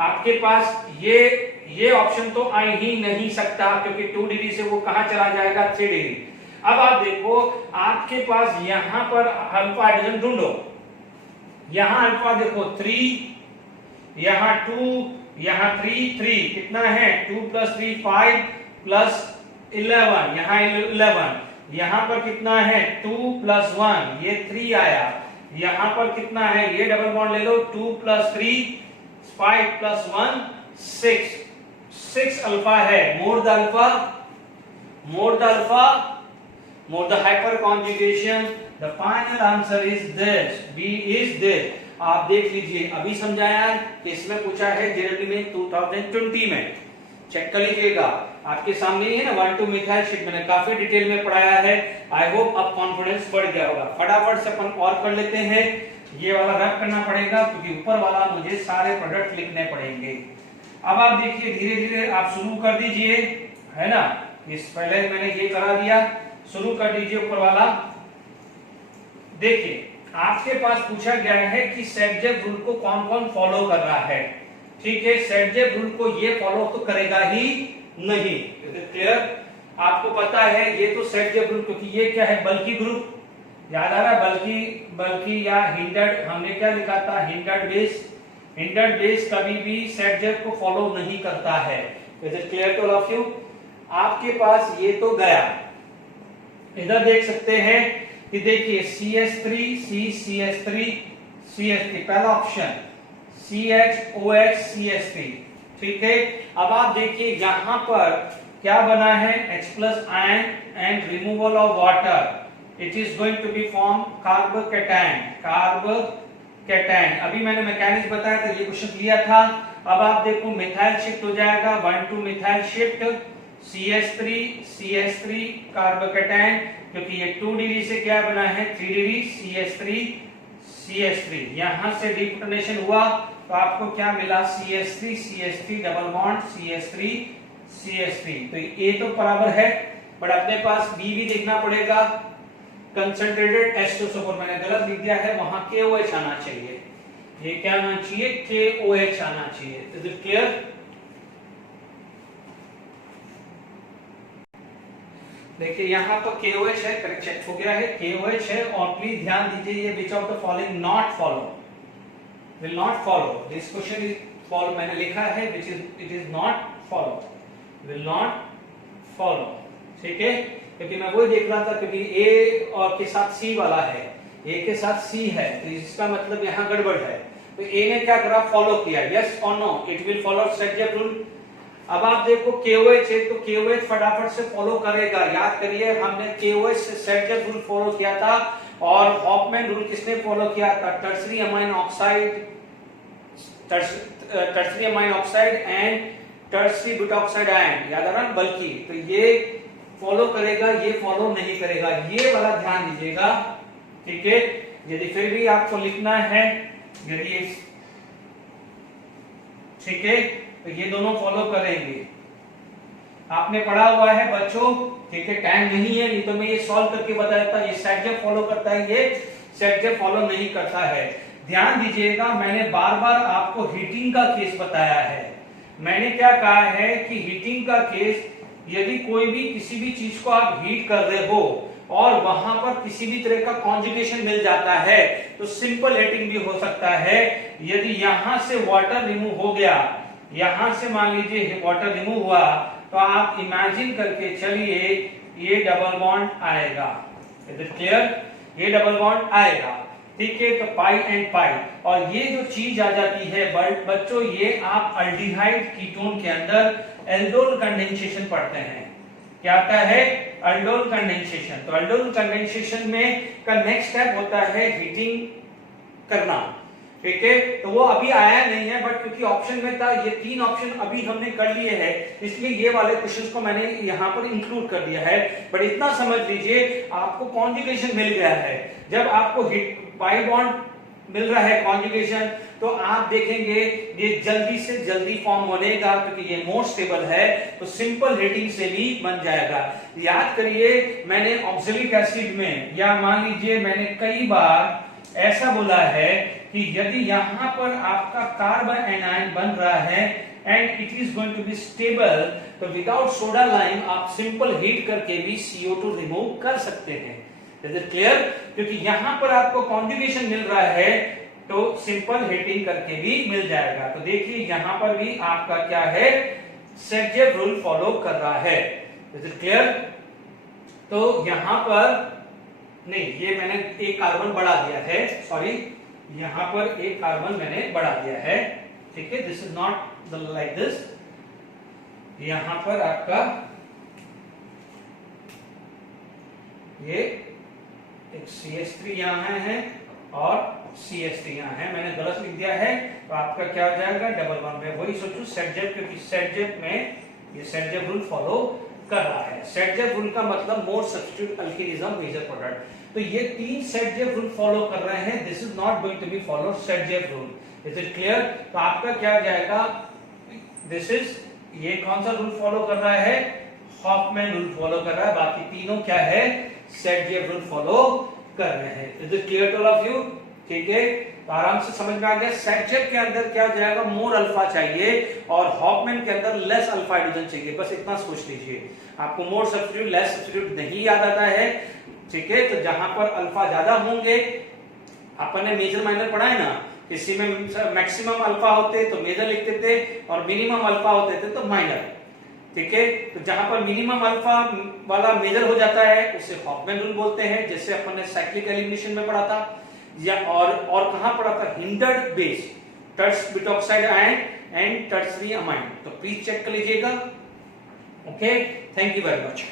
आपके पास ये ऑप्शन तो आ ही नहीं सकता, क्योंकि 2 डिग्री से वो कहां चला जाएगा, 3 डिग्री। अब आप देखो, आपके पास यहां पर अल्फा हाइड्रोजन ढूंढो, यहां अल्फा देखो 3, यहां 2, यहां 3 कितना है, 2 + 3 5 + 11, यहां 11, यहां पर कितना है 2 + 1, ये 3 आया, यहां पर कितना है, ये डबल बॉन्ड ले लो, 2 + 3 5 + 1 6 अल्फा है। More the alpha, more the alpha, more the hyperconjugation, the final answer is this, B is this. आप देख लीजिए, अभी समझाया कि इसमें पूछा है जनवरी में 2020 में, चेक कर लीजिएगा, आपके सामने ही है ना 1 2 मिथाइल शीट, मैंने काफी डिटेल में पढ़ाया है। आई होप अब कॉन्फिडेंस बढ़ गया होगा। फटाफट से अपन और कर लेते हैं, ये वाला रब करना पड़ेगा क्योंकि ऊपर वाला मुझे सारे प्रोडक्ट लिखने पड़ेंगे। अब आप देखिए, धीरे धीरे आप शुरू कर दीजिए, है ना, इस पहले मैंने ये करा दिया, शुरू कर दीजिए ऊपर वाला। देखिए, आपके पास पूछा गया है कि सेट-जेब रूल को कौन कौन फॉलो कर रहा है, ठीक है। सेट-जेब रूल को ये फॉलो तो करेगा ही नहीं, क्लियर। आपको पता है ये तो सेट-जेब रूल, क्योंकि ये क्या है, बल्कि ग्रुप, याद आ रहा है, बल्कि या हिंडर्ड, हमने क्या लिखा था, हिंडर्ड बेस। हिंडर्ड बेस कभी भी सेट-जेब को फॉलो नहीं करता है। Is it clear to all of you. आपके पास ये तो गया, इधर देख सकते हैं कि देखिए CH3 CH3 CH3, पहला ऑप्शन CHOH CH3, ठीक है। अब आप देखिए यहां पर क्या बना है, H+ ion and removal of water, it is going to be form carbocation, carbocation. अभी मैंने मैकेनिज्म बताया था, ये क्वेश्चन लिया था। अब आप देखो मिथाइल शिफ्ट हो जाएगा, 1 2 मिथाइल शिफ्ट, CH3 कार्बोकैटायन, क्योंकि ये 2 डिग्री से क्या बना है, 3 डिग्री, CH3 यहां से डिप्रोटोनेशन हुआ तो आपको क्या मिला, CH3 डबल बॉन्ड CH3। तो ए तो बराबर है, बट अपने पास बी भी देखना पड़ेगा। कंसंट्रेटेड H2SO4 मैंने गलत लिख दिया है, वहां KOH आना चाहिए, ये क्या आना चाहिए, KOH आना चाहिए। Is it clear. देखिए यहाँ पर KOH है, करेक्ट चेक हो गया है, KOH है। और प्लीज ध्यान दीजिए, ये which of the following not follow, will not follow, this question is follow, मैंने लिखा है which is, it is not follow, will not follow, ठीक है। क्योंकि मैं वही देख रहा था, क्योंकि ए और के साथ सी वाला है, ए के साथ सी है, तो इसका मतलब यहाँ गड़बड़ है। तो ए ने क्या करा, फॉलो किया, यस और no, it will follow Saytzeff rule. अब आप देखो KOH है, तो KOH फटाफट से फॉलो करेगा। याद करिए, हमने KOH से सेट-जेब रूल फॉलो किया था, और हॉफमैन रूल किसने फॉलो किया था, tertiary amine oxide and tertiary butoxide ion, याद आ रहा है, बल्कि। तो ये फॉलो करेगा, ये फॉलो नहीं करेगा, ये वाला ध्यान दीजिएगा, ठीक है। यदि फिर भी आपको लिखना है, यदि ठीक है, तो ये दोनों फॉलो करेंगे। आपने पढ़ा हुआ है बच्चों, ठीक है, टाइम नहीं है, नहीं तो मैं ये सॉल्व करके बताता। ये सेट-जेब फॉलो करता है, ये सेट-जेब फॉलो नहीं करता है। ध्यान दीजिएगा, मैंने बार बार आपको हीटिंग का केस बताया है। मैंने क्या कहा है कि हीटिंग का केस, यदि कोई भी किसी भी चीज को आप हीट कर रहे हो और वहां पर किसी भी तरह का कॉन्जुगेशन मिल जाता है, तो सिंपल हीटिंग भी हो सकता है। यदि यहां से वाटर रिमूव हो गया, यहां से मान लीजिए वाटर रिमूव हुआ, तो आप इमेजिन करके चलिए ये डबल बॉन्ड आएगा। इज इट क्लियर, ये डबल बॉन्ड आएगा, ठीक है। तो पाई एंड पाई, और ये जो चीज आ जाती है बच्चों, ये आप अल्डिहाइड कीटोन के अंदर एल्डोल कंडेंसेशन पढ़ते हैं। क्या आता है, एल्डोल कंडेंसेशन। तो एल्डोल कंडेंसेशन में का नेक्स्ट स्टेप होता है हीटिंग करना, ठीक है। तो वो अभी आया नहीं है, बट क्योंकि ऑप्शन में था, ये 3 ऑप्शन अभी हमने कर लिए हैं, इसलिए ये वाले क्वेश्चंस को मैंने यहाँ पर इंक्लूड कर दिया है। बट इतना समझ लीजिए, आपको कॉन्जुगेशन मिल गया है। जब आपको पाई बॉन्ड मिल रहा है कॉन्जुगेशन, तो आप देखेंगे ये जल्दी से जल्दी फॉर्म बनेगा क्योंकि ये मोर स्टेबल है, तो सिंपल हीटिंग से भी बन जाएगा। याद करिए मैंने ऑक्सैलिक एसिड में, या मान लीजिए मैंने कई बार ऐसा बोला है कि यदि यहां पर आपका कार्बन एनायन बन रहा है and it is going to be stable, तो विदाउट सोडा लाइम आप सिंपल हीट करके भी CO2 रिमूव कर सकते हैं। Is it clear? क्योंकि यहां पर आपको कॉन्जुगेशन मिल रहा है तो सिंपल हीटिंग करके भी मिल जाएगा। तो देखिए यहां पर भी आपका क्या है, सेटजेव रूल फॉलो कर रहा है। Is it clear? तो यहां पर नहीं, ये मैंने एक कार्बन बढ़ा दिया है, सॉरी, यहां पर एक कार्बन मैंने बढ़ा दिया है, ठीक है, this is not like this. यहां पर आपका ये एक CH3 यहां है और CH3 यहां है, मैंने गलत लिख दिया है, तो आपका क्या हो जाएगा डबल बॉन्ड में वही सोचो सेटजेव, क्योंकि सेटजेव में ये सेटजेव रूल फॉलो कर रहा है। सेटजेव रूल का मतलब more substitute alkene is major product. तो ये तीन सेटजेव रूल फॉलो कर रहे हैं, this is not going to be follow Saytzeff rule. Is it clear? तो आपका क्या हो जाएगा, दिस इज, ये कौन सा रूल फॉलो कर रहा है, हॉफमैन रूल फॉलो कर रहा है, बाकी तीनों क्या है, सेटजेव रूल फॉलो कर रहे हैं। Is it clear to all of you? ठीक है, तो आराम से समझ में आ गया। सेटजेव के अंदर क्या हो जाएगा, मोर अल्फा चाहिए और हॉफमैन के अंदर लेस अल्फा हाइड्रोजन चाहिए, बस इतना सोच लीजिए। आपको मोर सब्स्टिट्यूट लेस सब्स्टिट्यूट नहीं याद आता है, ठीक है, तो जहां पर अल्फा ज्यादा होंगे, अपन ने मेजर माइनर पढ़ा है ना, किसी में मैक्सिमम अल्फा होते तो मेजर लिखते थे और मिनिमम अल्फा होते थे तो माइनर, ठीक है। तो जहां पर मिनिमम अल्फा वाला मेजर हो जाता है उसे हॉफमैन रूल बोलते हैं, जैसे अपन ने साइक्लिक एलिमिनेशन में पढ़ा था, या और कहां पढ़ा था, hindered base, tert butoxide ion and tertiary amine. तो प्लीज चेक कर लीजिएगा। Okay, thank you very much.